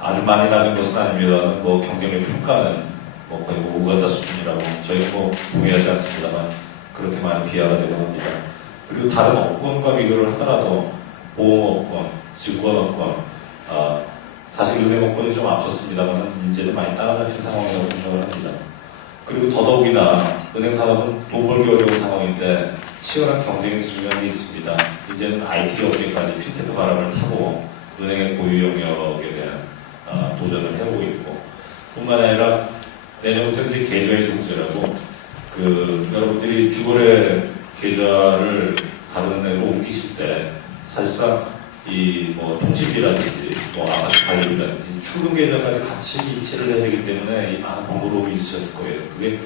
아주 많이 낮은 것은 아닙니다만 경쟁력 평가는 거의 우간다 수준이라고 저희는 동의하지 않습니다만 그렇게 많이 비하가 되려 합니다. 그리고 다른 업권과 비교를 하더라도 보험업권, 증권업권, 사실 은행업권이 좀 앞섰습니다만 이제는 많이 따라잡힌 상황이라고 생각을 합니다. 그리고 더더욱이나 은행 산업은 돈 벌기 어려운 상황인데 치열한 경쟁의 측면이 있습니다. 이제는 IT 업계까지 핀테크 바람을 타고 은행의 고유 영역에 대한 도전을 해오고 있고 뿐만 아니라 내년부터 이제 계좌의 동제라고 여러분들이 주거래 계좌를 다른 은행으로 옮기실 때 사실상 통신비라든지 아파트 관리비라든지 출금 계좌까지 같이 이체를 해야 되기 때문에 많은 번거로움이 있으셨을 거예요. 그게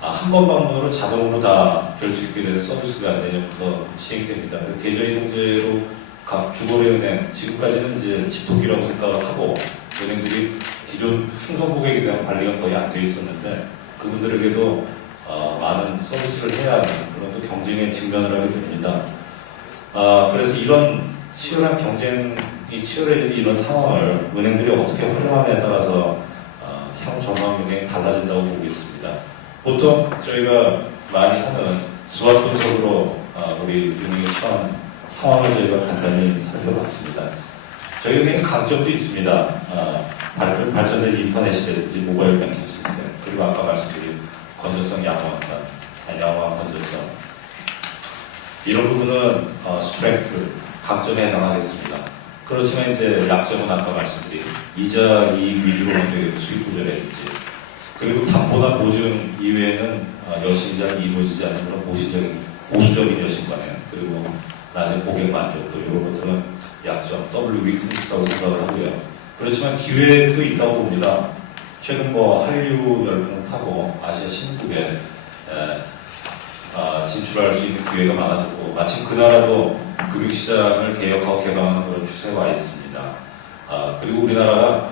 한 번 방문으로 자동으로 다 될 수 있게 되는 서비스가 내년부터 시행됩니다. 계좌의 동제로 각 주거래 은행 지금까지는 이제 집토끼라고 생각을 하고 은행들이 기존 충성 고객에 대한 관리가 거의 안 돼 있었는데 그분들에게도 많은 서비스를 해야 하는 그런 또 경쟁의 직면을 하게 됩니다. 그래서 이런 치열한 경쟁이 치열해지는 이런 상황을 은행들이 어떻게 활용하느냐에 따라서 향후 전망 굉장히 달라진다고 보고 있습니다. 보통 저희가 많이 하는 스왑 분석으로 우리 은행에 처한 상황을 저희가 간단히 살펴봤습니다. 저희에게는 강점도 있습니다. 발전된 인터넷이라든지 모바일 뱅킹 시스템, 그리고 아까 말씀드린 건전성 양호한 건전성. 이런 부분은 스트렝스, 강점에 해당하겠습니다. 그렇지만 이제 약점은 아까 말씀드린 이자 이익 위주로 수익 구조라든지 그리고 담보나 보증 이외에는 여신자가 이루어지지 않는 그런 보수적인 여신관행 그리고 낮은 고객 만족도 이런 것들은 약점, W 위크니스라고 생각을 하고요. 그렇지만 기회도 있다고 봅니다. 최근 한류 열풍을 타고 아시아 신국에 진출할 수 있는 기회가 많아졌고 마침 그 나라도 금융시장을 개혁하고 개방하는 그런 추세에 와 있습니다. 그리고 우리나라가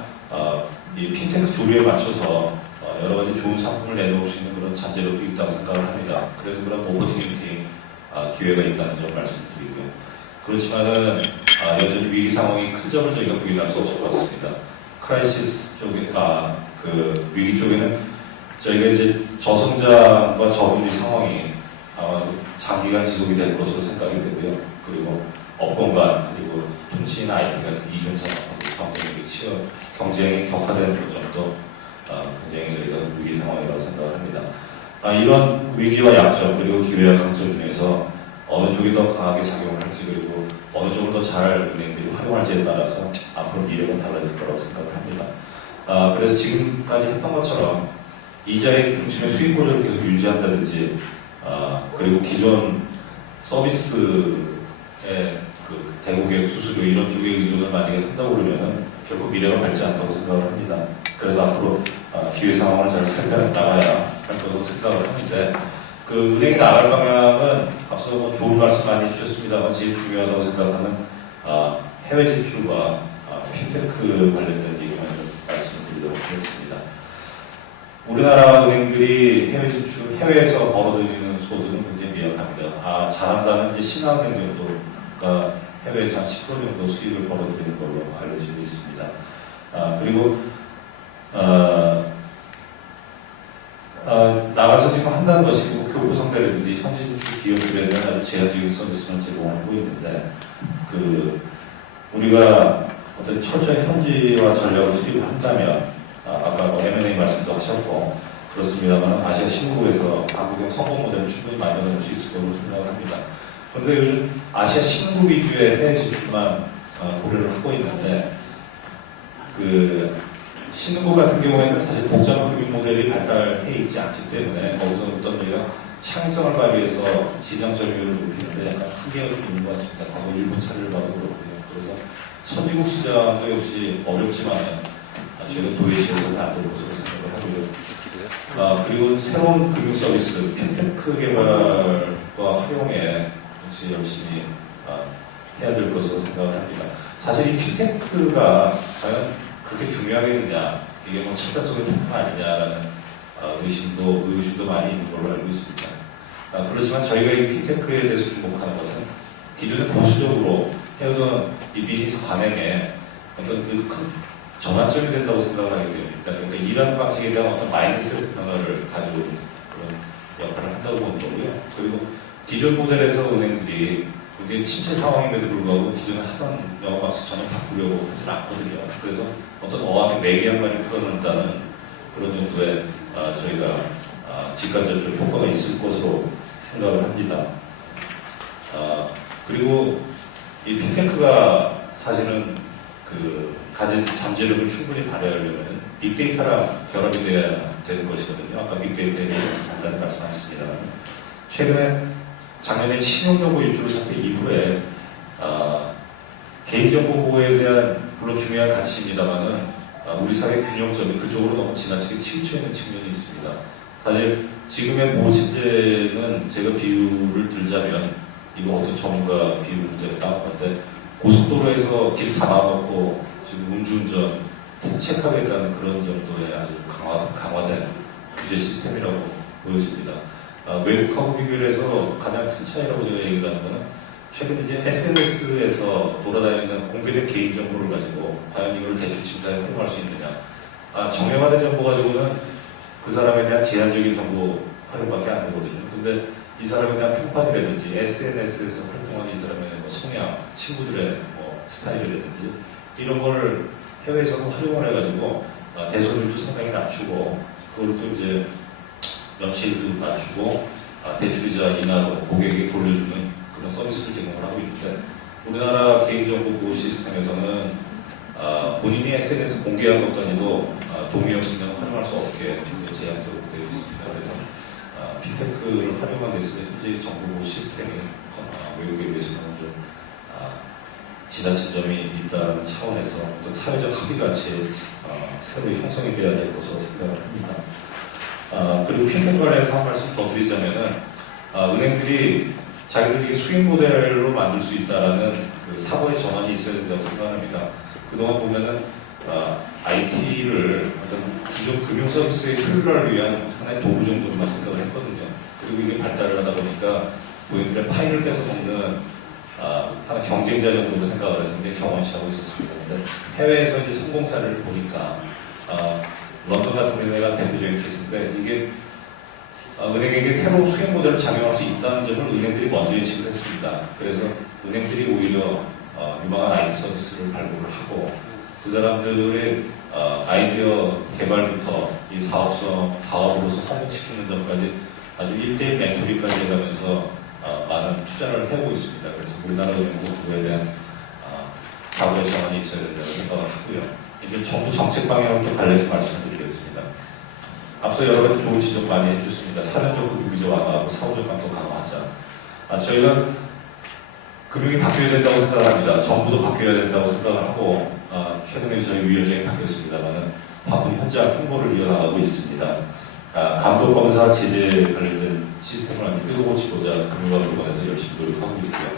이 핀테크 조류에 맞춰서 여러 가지 좋은 상품을 내놓을 수 있는 그런 잠재력도 있다고 생각을 합니다. 그래서 그런 오퍼튜니티 기회가 있다는 점 말씀드리고요. 그렇지만은 여전히 위기 상황이 큰 점을 저희가 부인할 수 없을 것 같습니다. 크라이시스 쪽에 위기 쪽에는 저희가 이제 저성장과 저금리 상황이 장기간 지속이 될 것으로 생각이 되고요. 그리고 업권 간 그리고 통신 IT 같은 이전 산업 경쟁이 격화되는 점도 굉장히 저희가 위기 상황이라고 생각을 합니다. 이런 위기와 약점 그리고 기회와 강점 중에서 어느 쪽이 더 강하게 작용을 할지 그리고 어느 쪽을 더 잘 은행들이 활용할지에 따라서 앞으로 미래가 달라질 거라고 생각을 합니다. 그래서 지금까지 했던 것처럼 이자의 중심의 수익 구조를 계속 유지한다든지 그리고 기존 서비스의 대고객 수수료 이런 쪽에 의존을 만약에 한다고 그러면 결국 미래가 밝지 않다고 생각을 합니다. 그래서 앞으로 기회 상황을 잘 살펴나가야 할 거라고 생각을 하는데 그 은행이 나갈 방향은 앞서 뭐 좋은 말씀 많이 해주셨습니다만 제일 중요하다고 생각하는 해외 진출과 핀테크 관련된 얘기만 좀 말씀드리도록 하겠습니다. 우리나라 은행들이 해외 진출, 해외에서 벌어들이는 소득은 굉장히 미약합니다. 잘한다는 이제 신한은행 정도가 해외에서 한 10% 정도 수익을 벌어들이는 걸로 알려지고 있습니다. 그리고 나가서 지금 한다는 것이 뭐 교부성대라든지 현지 진출 기업들에 대한 아주 제한적인 서비스를 제공하고 있는데, 우리가 어떤 철저히 현지화 전략을 수립을 한다면, 아까 뭐 M&A 말씀도 하셨고, 그렇습니다만 아시아 신구에서 한국형 성공 모델을 충분히 만들어낼 수 있을 거라고 생각을 합니다. 그런데 요즘 아시아 신구 위주의 해외 진출만 고려를 하고 있는데, 신구 같은 경우에는 사실 복잡한 금융 모델이 발달해 있지 않기 때문에 거기서 어떤 저희가 창의성을 발휘해서 시장 점유율을 높이는데 약간 한계가 좀 있는 것 같습니다. 과거 일본 차례를 봐도 그렇고요. 그래서 선진국 시장도 역시 어렵지만 저희가 도외시에서는 안 될 것으로 생각을 하고요. 그리고 새로운 금융 서비스, 핀테크 개발과 활용에 역시 열심히 해야 될 것으로 생각을 합니다. 사실 이 핀테크가 과연 그렇게 중요하겠느냐, 이게 뭐 철자적인 폭풍 아니냐라는 의심도 많이 있는 걸로 알고 있습니다. 그렇지만 저희가 이 핀테크에 대해서 주목하는 것은 기존에 보수적으로 해오던 이 비즈니스 관행에 어떤 큰 전환점이 된다고 생각을 하게 됩니다. 그러니까 일하는 방식에 대한 어떤 마인드셋 변화를 가지고 그런 역할을 한다고 보는 거고요. 그리고 기존 모델에서 은행들이 굉장히 침체 상황임에도 불구하고 기존에 하던 영업 방식 전혀 바꾸려고 하지는 않거든요. 그래서 어떤 어학의 매개한만이 풀어낸다는 그런 정도의 저희가 직간접적 효과가 있을 것으로 생각을 합니다. 그리고 이 핀테크가 사실은 가진 잠재력을 충분히 발휘하려면 빅데이터랑 결합이 돼야 되는 것이거든요. 아까 빅데이터에 대해서 간단히 말씀하셨습니다. 최근에 작년에 신용정보 입주를 사태 이후에 개인정보 보호에 대한 물론 중요한 가치입니다만은 우리 사회 균형점이 그쪽으로 너무 지나치게 치우쳐 있는 측면이 있습니다. 사실 지금의 보호 체제는 제가 비유를 들자면 이거 어떤 전문가 비유 문제가 나왔는데 고속도로에서 길 다 막아놓고 지금 음주운전 체크하겠다는 그런 정도의 아주 강화된 규제 시스템이라고 보여집니다. 외국하고 비교를 해서 가장 큰 차이라고 제가 얘기를 하는 것은 최근 이제 SNS에서 돌아다니는 공개된 개인정보를 가지고 과연 이걸 대출 침탈에 활용할 수 있느냐. 정형화된 정보 가지고는 그 사람에 대한 제한적인 정보 활용밖에 안 되거든요. 근데 이 사람에 대한 평판이라든지 SNS에서 활동하는 이 사람의 뭐 성향, 친구들의 뭐 스타일이라든지 이런 걸 해외에서 활용을 해가지고 대손율도 상당히 낮추고 그걸 또 이제 연체율도 낮추고 대출이자 인하로 고객에게 돌려주는 그런 서비스를 제공을 하고 있는데 우리나라 개인정보 보호 시스템에서는 본인이 SNS 공개한 것까지도 동의 없이는 활용할 수 없게 제한적으로 되어 있습니다. 그래서 핀테크를 활용하기 위해서 현재 정보 보호 시스템이 외국에 비해서는 좀 지나친 점이 있다는 차원에서 어떤 사회적 합의가 새로 형성이 되어야 될 것으로 생각을 합니다. 그리고 핀테크 관련해서 한 말씀 더 드리자면은 은행들이 자기들이 수익 모델로 만들 수 있다는 그 사고의 전환이 있어야 된다고 생각합니다. 그동안 보면은 IT를 어떤 기존 금융 서비스의 효율화를 위한 하나의 도구 정도로만 생각을 했거든요. 그리고 이게 발달을 하다 보니까 고객들의 파일을 뺏어 먹는 하나 경쟁자 정도로 생각을 했는데 경험시하고 있었습니다. 근데 해외에서 이제 성공 사례를 보니까 런던 같은 은행가 대표적인 케이스인데 이게 은행에게 새로운 수익 모델을 작용할 수 있다는 점을 은행들이 먼저 인식을 했습니다. 그래서 은행들이 오히려 유망한 IT 서비스를 발굴을 하고 그 사람들의 아이디어 개발부터 이 사업으로서 성공시키는 점까지 아주 1대1 멘토링까지 해가면서 많은 투자를 해오고 있습니다. 그래서 우리나라 은행도 그거에 대한 사고의 전환이 있어야 된다고 생각을 하고요. 이제 정부 정책 방향을 또 관련해서 말씀을 드리겠습니다. 앞서 여러 가지 좋은 지적 많이 해주셨습니다. 사전적 금융비제 완화하고 사후적 감독 강화하자. 저희가 금융이 바뀌어야 된다고 생각을 합니다. 정부도 바뀌어야 된다고 생각을 하고 최근에 저희 위원장이 바뀌었습니다만 바쁜 현장 홍보를 이어나가고 있습니다. 감독검사 제재 관련된 시스템을 많이 뜯어고치고자 금융감독원에서 열심히 노력하고 있고요.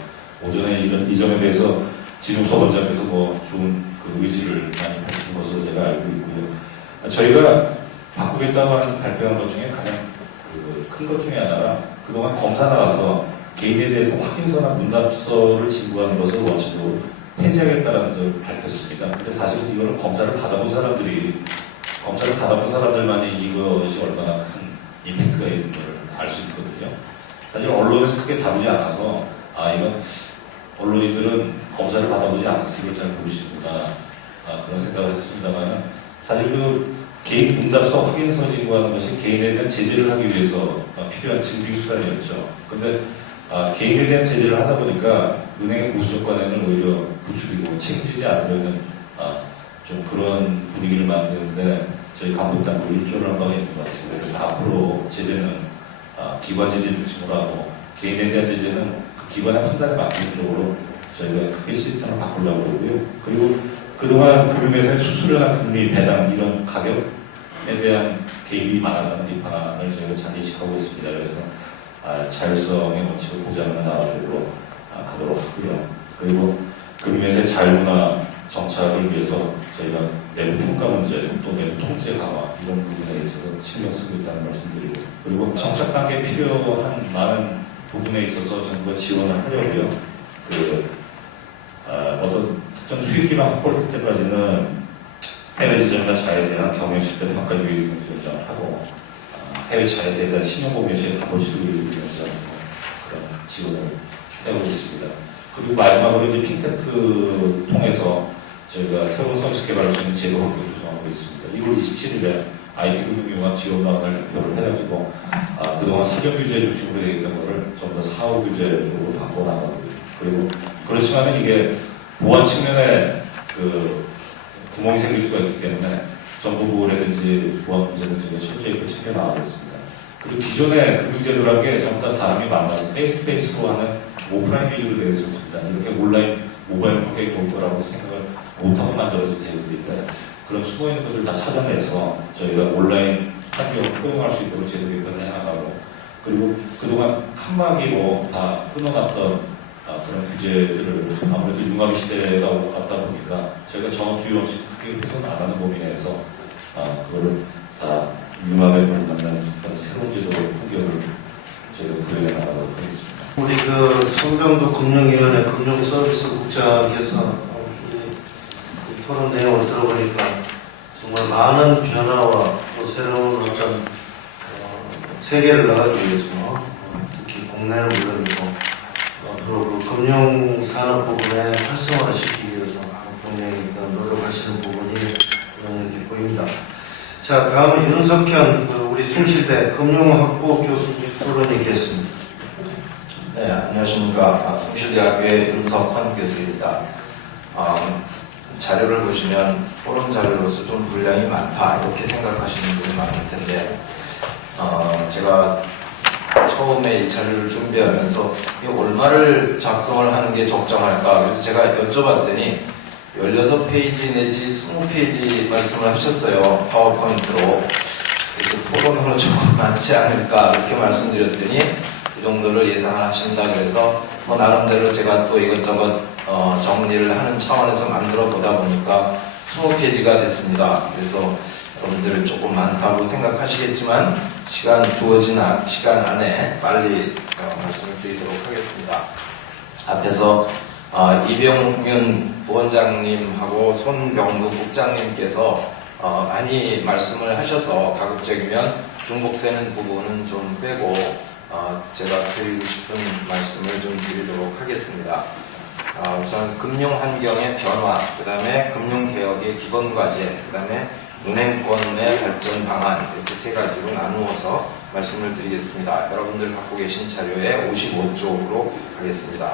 오전에 이 점에 대해서 진웅서 원장께서 좋은 그 의지를 많이 밝힌 것으로 제가 알고 있고요. 저희가 바꾸겠다고 하는 발표한 것 중에 가장 큰 것 중에 하나가 그동안 검사 나가서 개인에 대해서 확인서나 문답서를 진부하는 것을 원칙으로 폐지하겠다는 점을 밝혔습니다. 근데 사실은 이거는 검사를 받아본 사람들만이 이것이 얼마나 큰 임팩트가 있는 걸 알 수 있거든요. 사실 언론에서 크게 다루지 않아서 이건 언론인들은 검사를 받아보지 않아서 이걸 잘 모르시구나 그런 생각을 했습니다만 사실 그 개인 문답서 확인서 진부하는 것이 개인에 대한 제재를 하기 위해서 필요한 증빙 수단이었죠. 근데 개인에 대한 제재를 하다 보니까 은행의 보수 조건에는 오히려 부추기고 책임지지 않으려는 좀 그런 분위기를 만드는데 저희 감독당국 일조를 한 바가 있는 것 같습니다. 그래서 앞으로 제재는 기관 제재 중심으로 하고 개인에 대한 제재는 그 기관의 판단에 맡기는 쪽으로 저희가 크게 시스템을 바꾸려고 그러고요. 그리고 그동안 금융회사의 수수료나 금리, 배당 이런 가격에 대한 개입이 많았다는 비판을 저희가 잘 인식하고 있습니다. 그래서 자율성의 원칙을 보장하는 나라 쪽으로 가도록 하고요. 그리고 금융회사의 자율문화 정착을 위해서 저희가 내부 평가 문제, 또 내부 통제 강화 이런 부분에 있어서 신경 쓰고 있다는 말씀드리고 그리고 정착 단계에 필요한 많은 부분에 있어서 정부가 지원을 하려고요. 어떤 특정 수익기만 확보할 때까지는 해외 지점이나 자회사나 경영실대 평가 유익 결정을 하고 해외 자회사에 대한 신용보험시에 답보지도 유익 결정을 그런 지원을 해오고 있습니다. 그리고 마지막으로 이제 핀테크 통해서 저희가 새로운 서비스 개발할 수 있는 제도 환경을 조성하고 있습니다. 2월 27일에 IT금융융합 지원방을 발표를 해가지고 그동안 사전 규제 중심으로 되어 있던 거를 전부 다 사후 규제로 바꿔나가고 그리고 그렇지만 이게 보안 측면에 구멍이 생길 수가 있기 때문에 정보 보호라든지 보안 문제든지 철저히 챙겨 나가겠습니다. 그리고 기존의 금융제도라는 게 전부 다 사람이 만나서 페이스투페이스로 하는 오프라인 위주로 되어 있었습니다. 이렇게 온라인 모바일 고객이 올 거라고 생각을 못하고 만들어진 제도인데 그런 숨어있는 것들 다 찾아내서 저희가 온라인 환경을 포용할 수 있도록 제도 개편을 해나가고 그리고 그동안 칸막이로 다 끊어놨던 그런 규제들을 아무래도 융합의 시대가 왔다 보니까 저희가 전업주의 원칙 크게 훼손 안 하는 범위 내에서 그거를 다 융합에 걸맞는 새로운 제도 환경을 저희가 구현해 나가도록 하겠습니다. 우리 성병도 금융위원회 금융서비스국장께서 토론 내용을 들어보니까 정말 많은 변화와 또 새로운 어떤 세계를 나가기 위해서 특히 국내는 물론이고 그리고 그 금융산업 부분에 활성화를 시키기 위해서 굉장히 노력하시는 부분이 이렇게 보입니다. 자, 다음은 윤석현 우리 숭실대 금융학부 교수님 토론이 있겠습니다. 네, 안녕하십니까. 숭실대학교의 윤석헌 교수입니다. 자료를 보시면 토론 자료로서 좀 분량이 많다 이렇게 생각하시는 분이 많을 텐데 제가 처음에 이 자료를 준비하면서 얼마를 작성을 하는 게 적정할까 그래서 제가 여쭤봤더니 16페이지 내지 20페이지 말씀을 하셨어요. 파워포인트로. 그래서 토론으로 조금 많지 않을까 이렇게 말씀드렸더니 이 정도를 예상하신다 그래서 나름대로 제가 또 이것저것 정리를 하는 차원에서 만들어 보다 보니까 20페이지가 됐습니다. 그래서 여러분들 조금 많다고 생각하시겠지만 주어진 시간 안에 빨리 말씀을 드리도록 하겠습니다. 앞에서 이병윤 부원장님하고 손병구 국장님께서 많이 말씀을 하셔서 가급적이면 중복되는 부분은 좀 빼고 제가 드리고 싶은 말씀을 좀 드리도록 하겠습니다. 우선 금융환경의 변화, 그 다음에 금융개혁의 기본과제, 그 다음에 은행권의 발전 방안 이렇게 세 가지로 나누어서 말씀을 드리겠습니다. 여러분들 갖고 계신 자료에 55쪽으로 가겠습니다.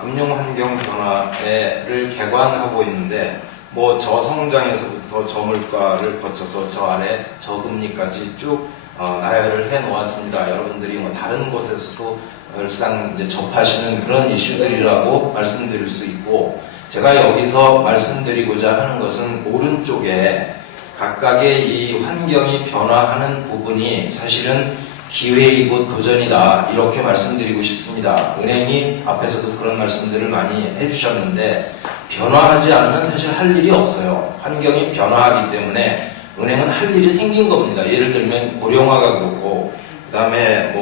금융환경 변화를 개관하고 있는데 저성장에서부터 저물가를 거쳐서 저 아래 저금리까지 쭉 나열을 해 놓았습니다. 여러분들이 다른 곳에서도 늘상 이제 접하시는 그런 이슈들이라고 말씀드릴 수 있고 제가 여기서 말씀드리고자 하는 것은 오른쪽에 각각의 이 환경이 변화하는 부분이 사실은 기회이고 도전이다 이렇게 말씀드리고 싶습니다. 은행이 앞에서도 그런 말씀들을 많이 해주셨는데 변화하지 않으면 사실 할 일이 없어요. 환경이 변화하기 때문에 은행은 할 일이 생긴 겁니다. 예를 들면 고령화가 그렇고 그 다음에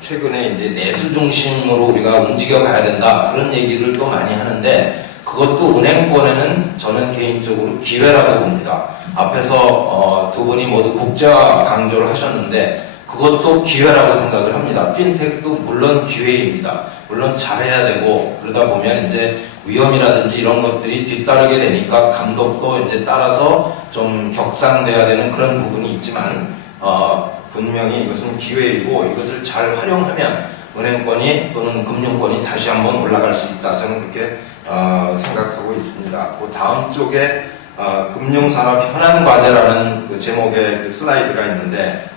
최근에 이제 내수 중심으로 우리가 움직여 가야 된다 그런 얘기를 또 많이 하는데 그것도 은행권에는 저는 개인적으로 기회라고 봅니다. 앞에서 두 분이 모두 국제화 강조를 하셨는데 그것도 기회라고 생각을 합니다. 핀텍도 물론 기회입니다. 물론 잘해야 되고 그러다 보면 이제 위험이라든지 이런 것들이 뒤따르게 되니까 감독도 이제 따라서 좀 격상돼야 되는 그런 부분이 있지만 분명히 이것은 기회이고 이것을 잘 활용하면 은행권이 또는 금융권이 다시 한번 올라갈 수 있다. 저는 그렇게 생각하고 있습니다. 그 다음 쪽에 금융산업 현안 과제라는 그 제목의 그 슬라이드가 있는데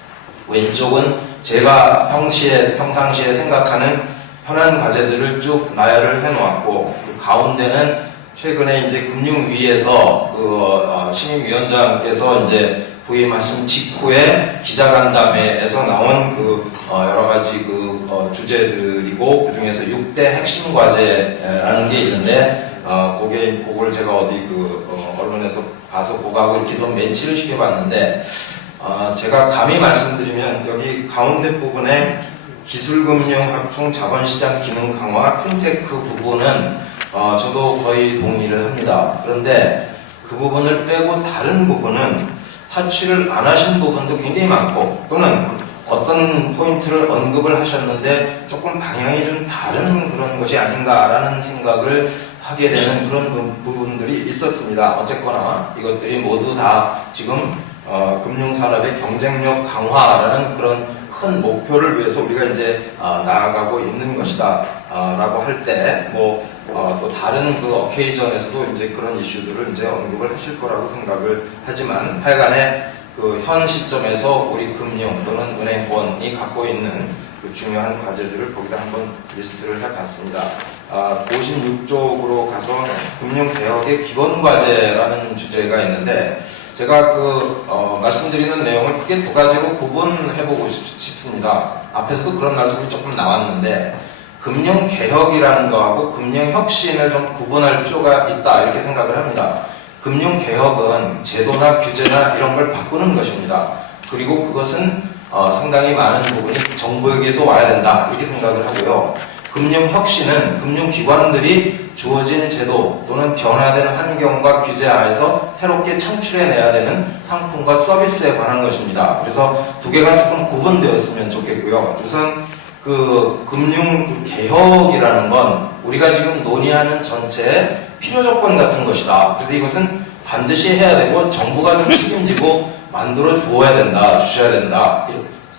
왼쪽은 제가 평상시에 생각하는 현안 과제들을 쭉 나열을 해놓았고 그 가운데는 최근에 이제 금융위에서 신임위원장께서 이제 부임하신 직후에 기자간담회에서 나온 여러 가지 주제들이고 그 중에서 6대 핵심 과제라는 게 있는데 그걸 제가 어디 언론에서 봐서 그거하고 이렇게 좀 매치를 시켜봤는데 제가 감히 말씀드리면 여기 가운데 부분에 기술금융 확충 자본시장 기능 강화 핀테크 부분은 저도 거의 동의를 합니다. 그런데 그 부분을 빼고 다른 부분은 터치를 안 하신 부분도 굉장히 많고 또는 어떤 포인트를 언급을 하셨는데 조금 방향이 좀 다른 그런 것이 아닌가라는 생각을 하게 되는 그런 부분들이 있었습니다. 어쨌거나 이것들이 모두 다 지금 금융산업의 경쟁력 강화라는 그런 큰 목표를 위해서 우리가 이제 나아가고 있는 것이다 라고 할 때 또 다른 어케이전에서도 이제 그런 이슈들을 이제 언급을 하실 거라고 생각을 하지만 하여간에 현 시점에서 우리 금융 또는 은행권이 갖고 있는 중요한 과제들을 거기다 한번 리스트를 해봤습니다. 56쪽으로 가서 금융개혁의 기본과제라는 주제가 있는데 제가 말씀드리는 내용을 크게 두 가지로 구분해보고 싶습니다. 앞에서도 그런 말씀이 조금 나왔는데 금융개혁이라는 거하고 금융혁신을 좀 구분할 필요가 있다 이렇게 생각을 합니다. 금융개혁은 제도나 규제나 이런 걸 바꾸는 것입니다. 그리고 그것은 상당히 많은 부분이 정부에게서 와야 된다 이렇게 생각을 하고요. 금융혁신은 금융기관들이 주어진 제도 또는 변화되는 환경과 규제 하에서 새롭게 창출해내야 되는 상품과 서비스에 관한 것입니다. 그래서 두 개가 조금 구분되었으면 좋겠고요. 우선 금융개혁이라는 건 우리가 지금 논의하는 전체의 필요조건 같은 것이다. 그래서 이것은 반드시 해야 되고 정부가 좀 책임지고 만들어 주셔야 된다.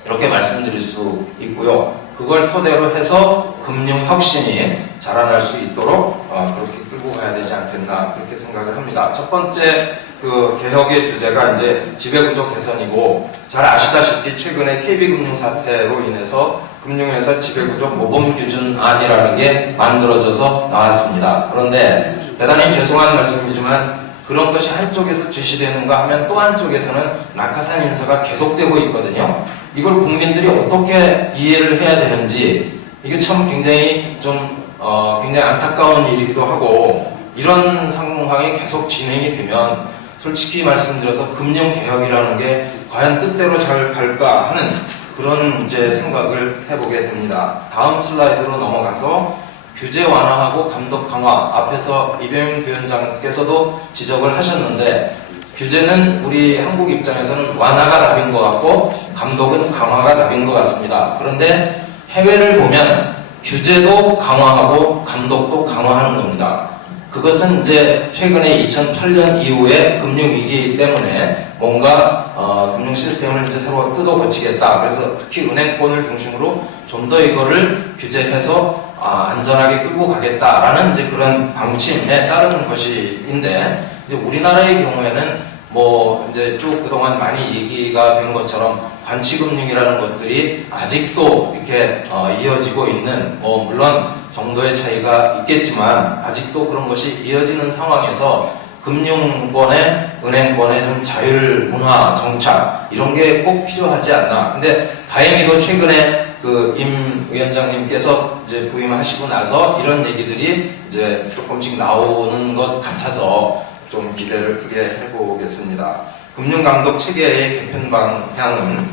이렇게 말씀드릴 수 있고요. 그걸 토대로 해서 금융혁신이 자라날 수 있도록 그렇게 끌고 가야 되지 않겠나 그렇게 생각을 합니다. 첫 번째 개혁의 주제가 이제 지배구조 개선이고 잘 아시다시피 최근에 KB금융 사태로 인해서 금융회사 지배구조 모범기준안이라는 게 만들어져서 나왔습니다. 그런데 대단히 죄송한 말씀이지만 그런 것이 한쪽에서 제시되는가 하면 또 한쪽에서는 낙하산 인사가 계속되고 있거든요. 이걸 국민들이 어떻게 이해를 해야 되는지 이게 참 굉장히 굉장히 안타까운 일이기도 하고 이런 상황이 계속 진행이 되면 솔직히 말씀드려서 금융개혁이라는 게 과연 뜻대로 잘 갈까 하는 그런 이제 생각을 해보게 됩니다. 다음 슬라이드로 넘어가서 규제 완화하고 감독 강화 앞에서 이병윤 위원장께서도 지적을 하셨는데 규제는 우리 한국 입장에서는 완화가 답인 것 같고 감독은 강화가 답인 것 같습니다. 그런데 해외를 보면 규제도 강화하고 감독도 강화하는 겁니다. 그것은 이제 최근에 2008년 이후에 금융위기이기 때문에 뭔가 금융 시스템을 이제 새로 뜯어 고치겠다. 그래서 특히 은행권을 중심으로 좀 더 이거를 규제해서 안전하게 끌고 가겠다라는 이제 그런 방침에 따르는 것인데 이제 우리나라의 경우에는 이제 쭉 그동안 많이 얘기가 된 것처럼 관치금융이라는 것들이 아직도 이렇게 이어지고 있는 물론 정도의 차이가 있겠지만 아직도 그런 것이 이어지는 상황에서 금융권의 은행권의 좀 자율 문화 정착 이런 게 꼭 필요하지 않나. 근데 다행히도 최근에 그 임 위원장님께서 이제 부임하시고 나서 이런 얘기들이 이제 조금씩 나오는 것 같아서 좀 기대를 크게 해보겠습니다. 금융감독 체계의 개편 방향은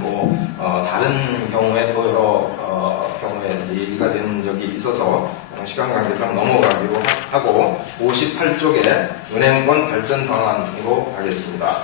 다른 경우에 또 여러 경우에 이제 얘기가 된 적이 있어서 시간 관계상 넘어가기로 하고 58쪽에 은행권 발전 방안으로 가겠습니다.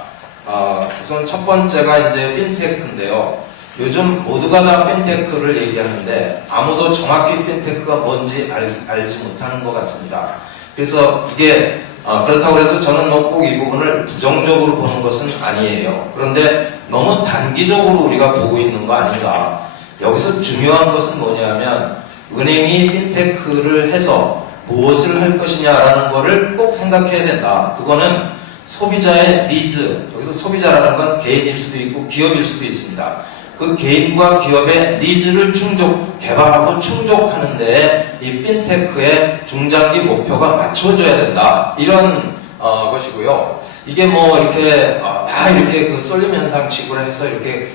우선 첫 번째가 이제 핀테크인데요. 요즘 모두가 다 핀테크를 얘기하는데 아무도 정확히 핀테크가 뭔지 알지 못하는 것 같습니다. 그래서 이게 그렇다고 해서 저는 꼭 이 부분을 부정적으로 보는 것은 아니에요. 그런데 너무 단기적으로 우리가 보고 있는 거 아닌가. 여기서 중요한 것은 뭐냐면 은행이 핀테크를 해서 무엇을 할 것이냐라는 거를 꼭 생각해야 된다. 그거는 소비자의 니즈, 여기서 소비자라는 건 개인일 수도 있고 기업일 수도 있습니다. 그 개인과 기업의 니즈를 개발하고 충족하는 데 이 핀테크의 중장기 목표가 맞춰져야 된다. 이런 것이고요. 이게 뭐 이렇게 다 이렇게 그 쏠림 현상 식으로 해서 이렇게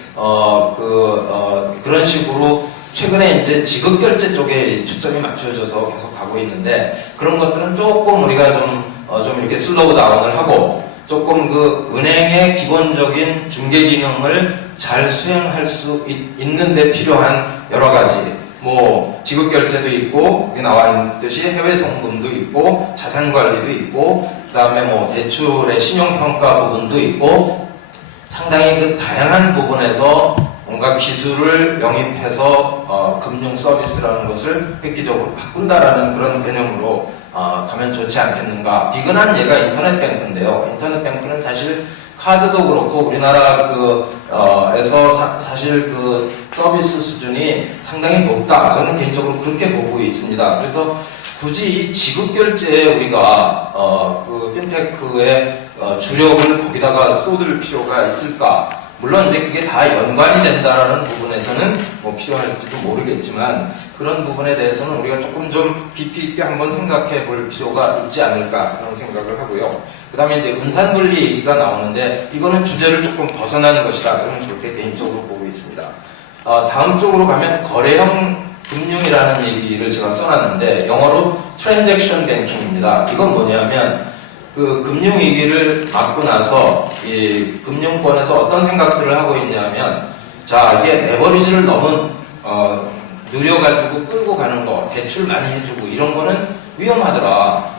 그런 식으로 최근에 이제 지급 결제 쪽에 초점이 맞춰져서 계속 가고 있는데 그런 것들은 조금 우리가 좀 이렇게 슬로우 다운을 하고 조금 그 은행의 기본적인 중개 기능을 잘 수행할 수 있는 데 필요한 여러 가지 뭐 지급 결제도 있고 여기 나와 있듯이 해외 송금도 있고 자산 관리도 있고 그다음에 뭐 대출의 신용 평가 부분도 있고 상당히 그 다양한 부분에서 뭔가 기술을 영입해서 금융 서비스라는 것을 획기적으로 바꾼다라는 그런 개념으로 가면 좋지 않겠는가. 비근한 예가 인터넷 뱅크인데요. 인터넷 뱅크는 사실 카드도 그렇고 우리나라 에서 사실 그 서비스 수준이 상당히 높다. 저는 개인적으로 그렇게 보고 있습니다. 그래서 굳이 이 지급 결제에 우리가 그 핀테크의 주력을 거기다가 쏟을 필요가 있을까? 물론 이제 그게 다 연관이 된다라는 부분에서는 뭐 필요할지도 모르겠지만 그런 부분에 대해서는 우리가 조금 좀 깊이 있게 한번 생각해 볼 필요가 있지 않을까 그런 생각을 하고요. 그 다음에 이제 은산분리 얘기가 나오는데 이거는 주제를 조금 벗어나는 것이다. 저는 그렇게 개인적으로 보고 있습니다. 다음 쪽으로 가면 거래형 금융이라는 얘기를 제가 써놨는데 영어로 트랜잭션 뱅킹입니다. 이건 뭐냐면 그 금융위기를 맞고 나서 이 금융권에서 어떤 생각들을 하고 있냐면 자 이게 레버리지를 너무 느려가지고 끌고 가는 거 대출 많이 해주고 이런 거는 위험하더라.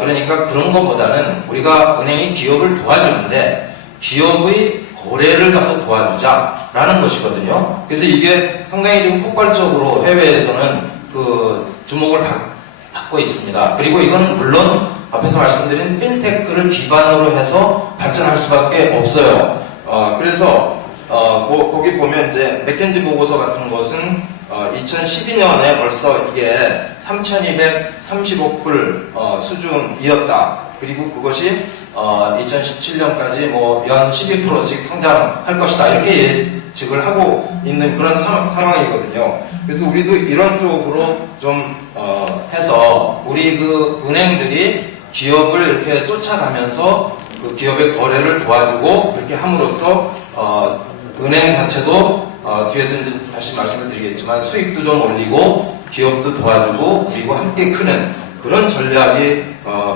그러니까 그런 것보다는 우리가 은행이 기업을 도와주는데 기업의 거래를 가서 도와주자라는 것이거든요. 그래서 이게 상당히 좀 폭발적으로 해외에서는 그 주목을 받고 있습니다. 그리고 이건 물론 앞에서 말씀드린 핀테크를 기반으로 해서 발전할 수밖에 없어요. 그래서 거기 보면 이제 맥켄지 보고서 같은 것은 2012년에 벌써 이게 3,230억 불 수준이었다. 그리고 그것이 2017년까지 뭐 연 12%씩 성장할 것이다. 이렇게 예측을 하고 있는 그런 상황이거든요. 그래서 우리도 이런 쪽으로 좀 해서 우리 그 은행들이 기업을 이렇게 쫓아가면서 그 기업의 거래를 도와주고 그렇게 함으로써 은행 자체도 뒤에서 이제 다시 말씀을 드리겠지만 수익도 좀 올리고 기업도 도와주고 그리고 함께 크는 그런 전략이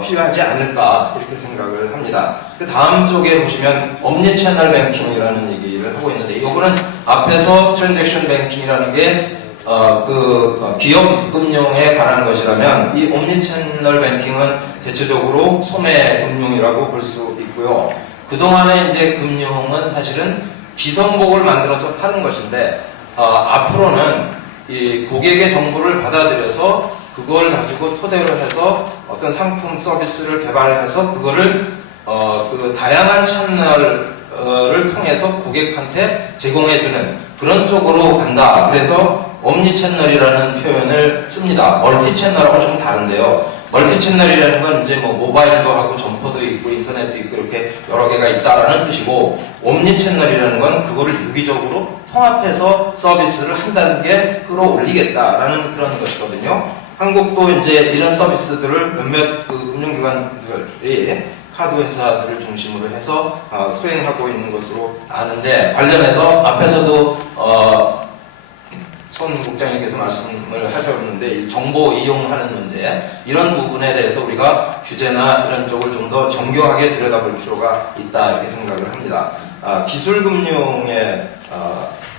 필요하지 않을까 이렇게 생각을 합니다. 그 다음 쪽에 보시면 엄니채널 뱅킹이라는 얘기를 하고 있는데 이거는 앞에서 트랜잭션 뱅킹이라는 게 기업 금융에 관한 것이라면 이 옴니채널 뱅킹은 대체적으로 소매 금융이라고 볼 수 있고요. 그동안의 이제 금융은 사실은 비성복을 만들어서 파는 것인데 앞으로는 이 고객의 정보를 받아들여서 그걸 가지고 토대로 해서 어떤 상품 서비스를 개발해서 그거를 그 다양한 채널을 통해서 고객한테 제공해주는 그런 쪽으로 간다. 그래서 옴니채널이라는 표현을 씁니다. 멀티채널하고 좀 다른데요. 멀티채널이라는 건 이제 뭐 모바일도 하고 점포도 있고 인터넷도 있고 이렇게 여러 개가 있다라는 뜻이고 옴니채널이라는 건 그거를 유기적으로 통합해서 서비스를 한 단계 끌어올리겠다라는 그런 것이거든요. 한국도 이제 이런 서비스들을 몇몇 그 금융기관들이 카드 회사들을 중심으로 해서 수행하고 있는 것으로 아는데, 관련해서 앞에서도 손 국장님께서 말씀을 하셨는데, 이 정보 이용하는 문제, 이런 부분에 대해서 우리가 규제나 이런 쪽을 좀 더 정교하게 들여다볼 필요가 있다, 이렇게 생각을 합니다. 기술금융에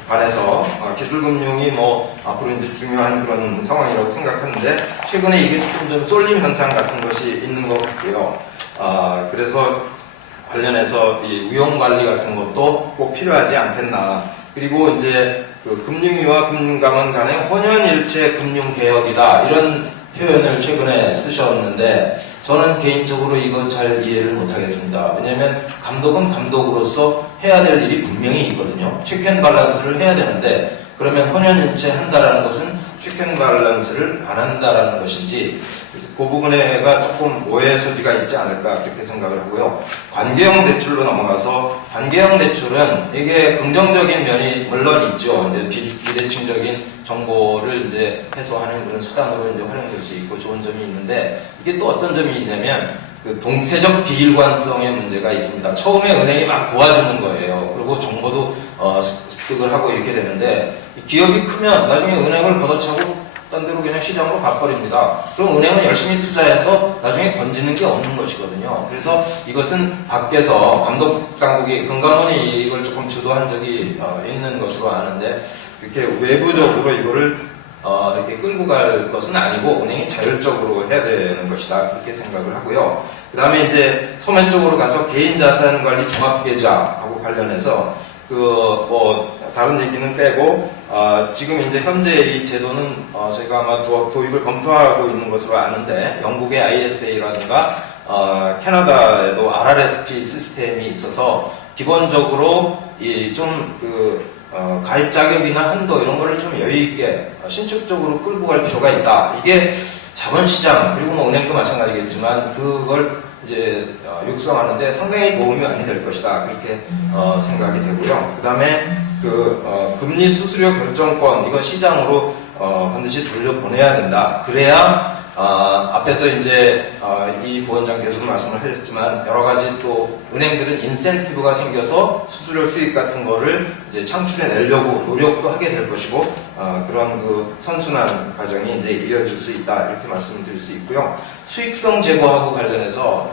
관해서 기술금융이 뭐 앞으로 이제 중요한 그런 상황이라고 생각하는데, 최근에 이게 조금 좀 쏠림 현상 같은 것이 있는 것 같고요. 그래서 관련해서 이 위험 관리 같은 것도 꼭 필요하지 않겠나. 그리고 이제 그 금융위와 금감원 간의 혼연일체 금융개혁이다, 이런 표현을 최근에 쓰셨는데, 저는 개인적으로 이거 잘 이해를 못하겠습니다. 왜냐하면 감독은 감독으로서 해야 될 일이 분명히 있거든요. 체크앤밸런스를 해야 되는데, 그러면 혼연일체 한다라는 것은 체크앤밸런스를 안 한다라는 것인지, 그래서 그 부분에가 조금 오해 소지가 있지 않을까, 그렇게 생각을 하고요. 관계형 대출로 넘어가서, 관계형 대출은 이게 긍정적인 면이 물론 있죠. 이제 비대칭적인 정보를 이제 해소하는 그런 수단으로 이제 활용될 수 있고 좋은 점이 있는데, 이게 또 어떤 점이 있냐면 그 동태적 비일관성의 문제가 있습니다. 처음에 은행이 막 도와주는 거예요. 그리고 정보도 습득을 하고 이렇게 되는데, 기업이 크면 나중에 은행을 걷어차고 딴 데로 그냥 시장으로 가버립니다. 그럼 은행은 열심히 투자해서 나중에 건지는 게 없는 것이거든요. 그래서 이것은 밖에서 감독 당국이, 금감원이 이걸 조금 주도한 적이 있는 것으로 아는데, 이렇게 외부적으로 이거를 이렇게 끌고 갈 것은 아니고 은행이 자율적으로 해야 되는 것이다, 그렇게 생각을 하고요. 그 다음에 이제 소매 쪽으로 가서 개인자산관리 종합계좌하고 관련해서 다른 얘기는 빼고, 지금 이제 현재 이 제도는 저희가 아마 도입을 검토하고 있는 것으로 아는데, 영국의 ISA라든가 캐나다에도 RRSP 시스템이 있어서 기본적으로 가입 자격이나 한도 이런 거를 좀 여유 있게 신축적으로 끌고 갈 필요가 있다. 이게 자본시장, 그리고 뭐 은행도 마찬가지겠지만 그걸 이제 육성하는데 상당히 도움이 많이 될 것이다, 그렇게 생각이 되고요. 그 다음에 금리 수수료 결정권, 이거 시장으로 반드시 돌려보내야 된다. 그래야 앞에서 이제 이 부원장께서도 말씀을 하셨지만, 여러 가지 또 은행들은 인센티브가 생겨서 수수료 수익 같은 거를 이제 창출해 내려고 노력도 하게 될 것이고, 그런 그 선순환 과정이 이제 이어질 수 있다, 이렇게 말씀드릴 수 있고요. 수익성 제고하고 관련해서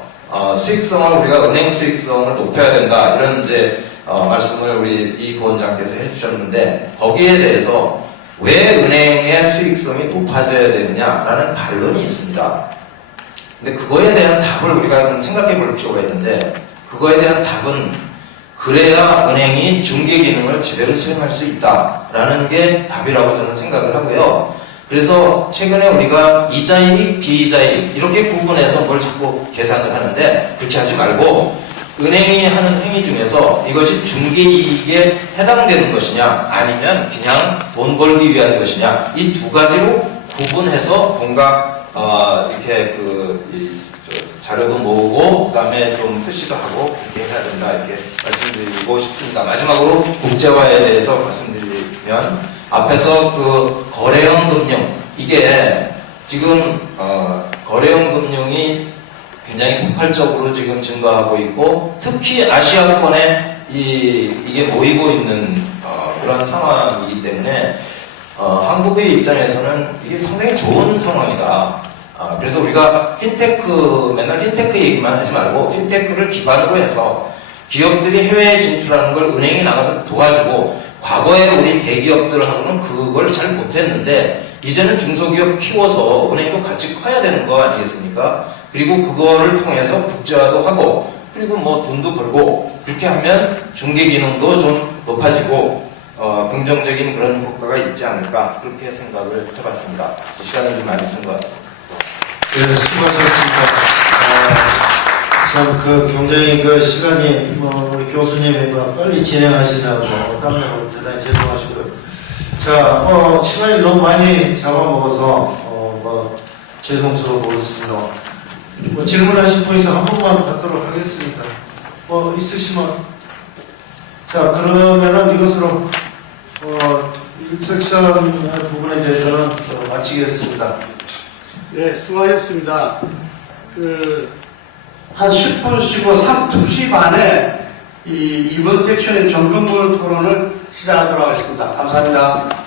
수익성을 우리가 은행 수익성을 높여야 된다, 이런 이제 말씀을 우리 이 부원장께서 해주셨는데, 거기에 대해서 왜 은행의 수익성이 높아져야 되느냐라는 반론이 있습니다. 근데 그거에 대한 답을 우리가 좀 생각해 볼 필요가 있는데, 그거에 대한 답은 그래야 은행이 중개 기능을 제대로 수행할 수 있다라는 게 답이라고 저는 생각을 하고요. 그래서 최근에 우리가 이자이익, 비이자이익 이렇게 구분해서 뭘 자꾸 계산을 하는데, 그렇게 하지 말고 은행이 하는 행위 중에서 이것이 중개이익에 해당되는 것이냐, 아니면 그냥 돈 벌기 위한 것이냐, 이 두 가지로 구분해서 뭔가 이렇게 자료도 모으고 그다음에 좀 표시도 하고 이렇게 해야 된다, 이렇게 말씀드리고 싶습니다. 마지막으로 국제화에 대해서 말씀드리면, 앞에서 거래형 금융, 이게 지금 거래형 금융이 굉장히 폭발적으로 지금 증가하고 있고, 특히 아시아권에 이게 모이고 있는 그런 상황이기 때문에 한국의 입장에서는 이게 상당히 좋은 상황이다. 그래서 우리가 맨날 핀테크 얘기만 하지 말고 핀테크를 기반으로 해서 기업들이 해외에 진출하는 걸 은행이 나가서 도와주고, 과거에 우리 대기업들하고는 그걸 잘 못했는데 이제는 중소기업 키워서 은행도 같이 커야 되는 거 아니겠습니까? 그리고 그거를 통해서 국제화도 하고, 그리고 뭐 돈도 벌고, 그렇게 하면 중개 기능도 좀 높아지고 긍정적인 그런 효과가 있지 않을까, 그렇게 생각을 해봤습니다. 시간을 좀 많이 쓴 것 같습니다. 네, 수고하셨습니다. 참 굉장히 시간이 우리 교수님이 빨리 진행하시느라고 땀내고 대단히 죄송하시고요. 자, 시간이 너무 많이 잡아먹어서 죄송스러워 보였습니다. 질문하실 분 있으면 한 번만 받도록 하겠습니다. 있으시면. 자, 그러면은 이것으로 1섹션 부분에 대해서는 마치겠습니다. 네, 수고하셨습니다. 한 10분 쉬고 2시 반에 이번 섹션의 점검물 토론을 시작하도록 하겠습니다. 감사합니다.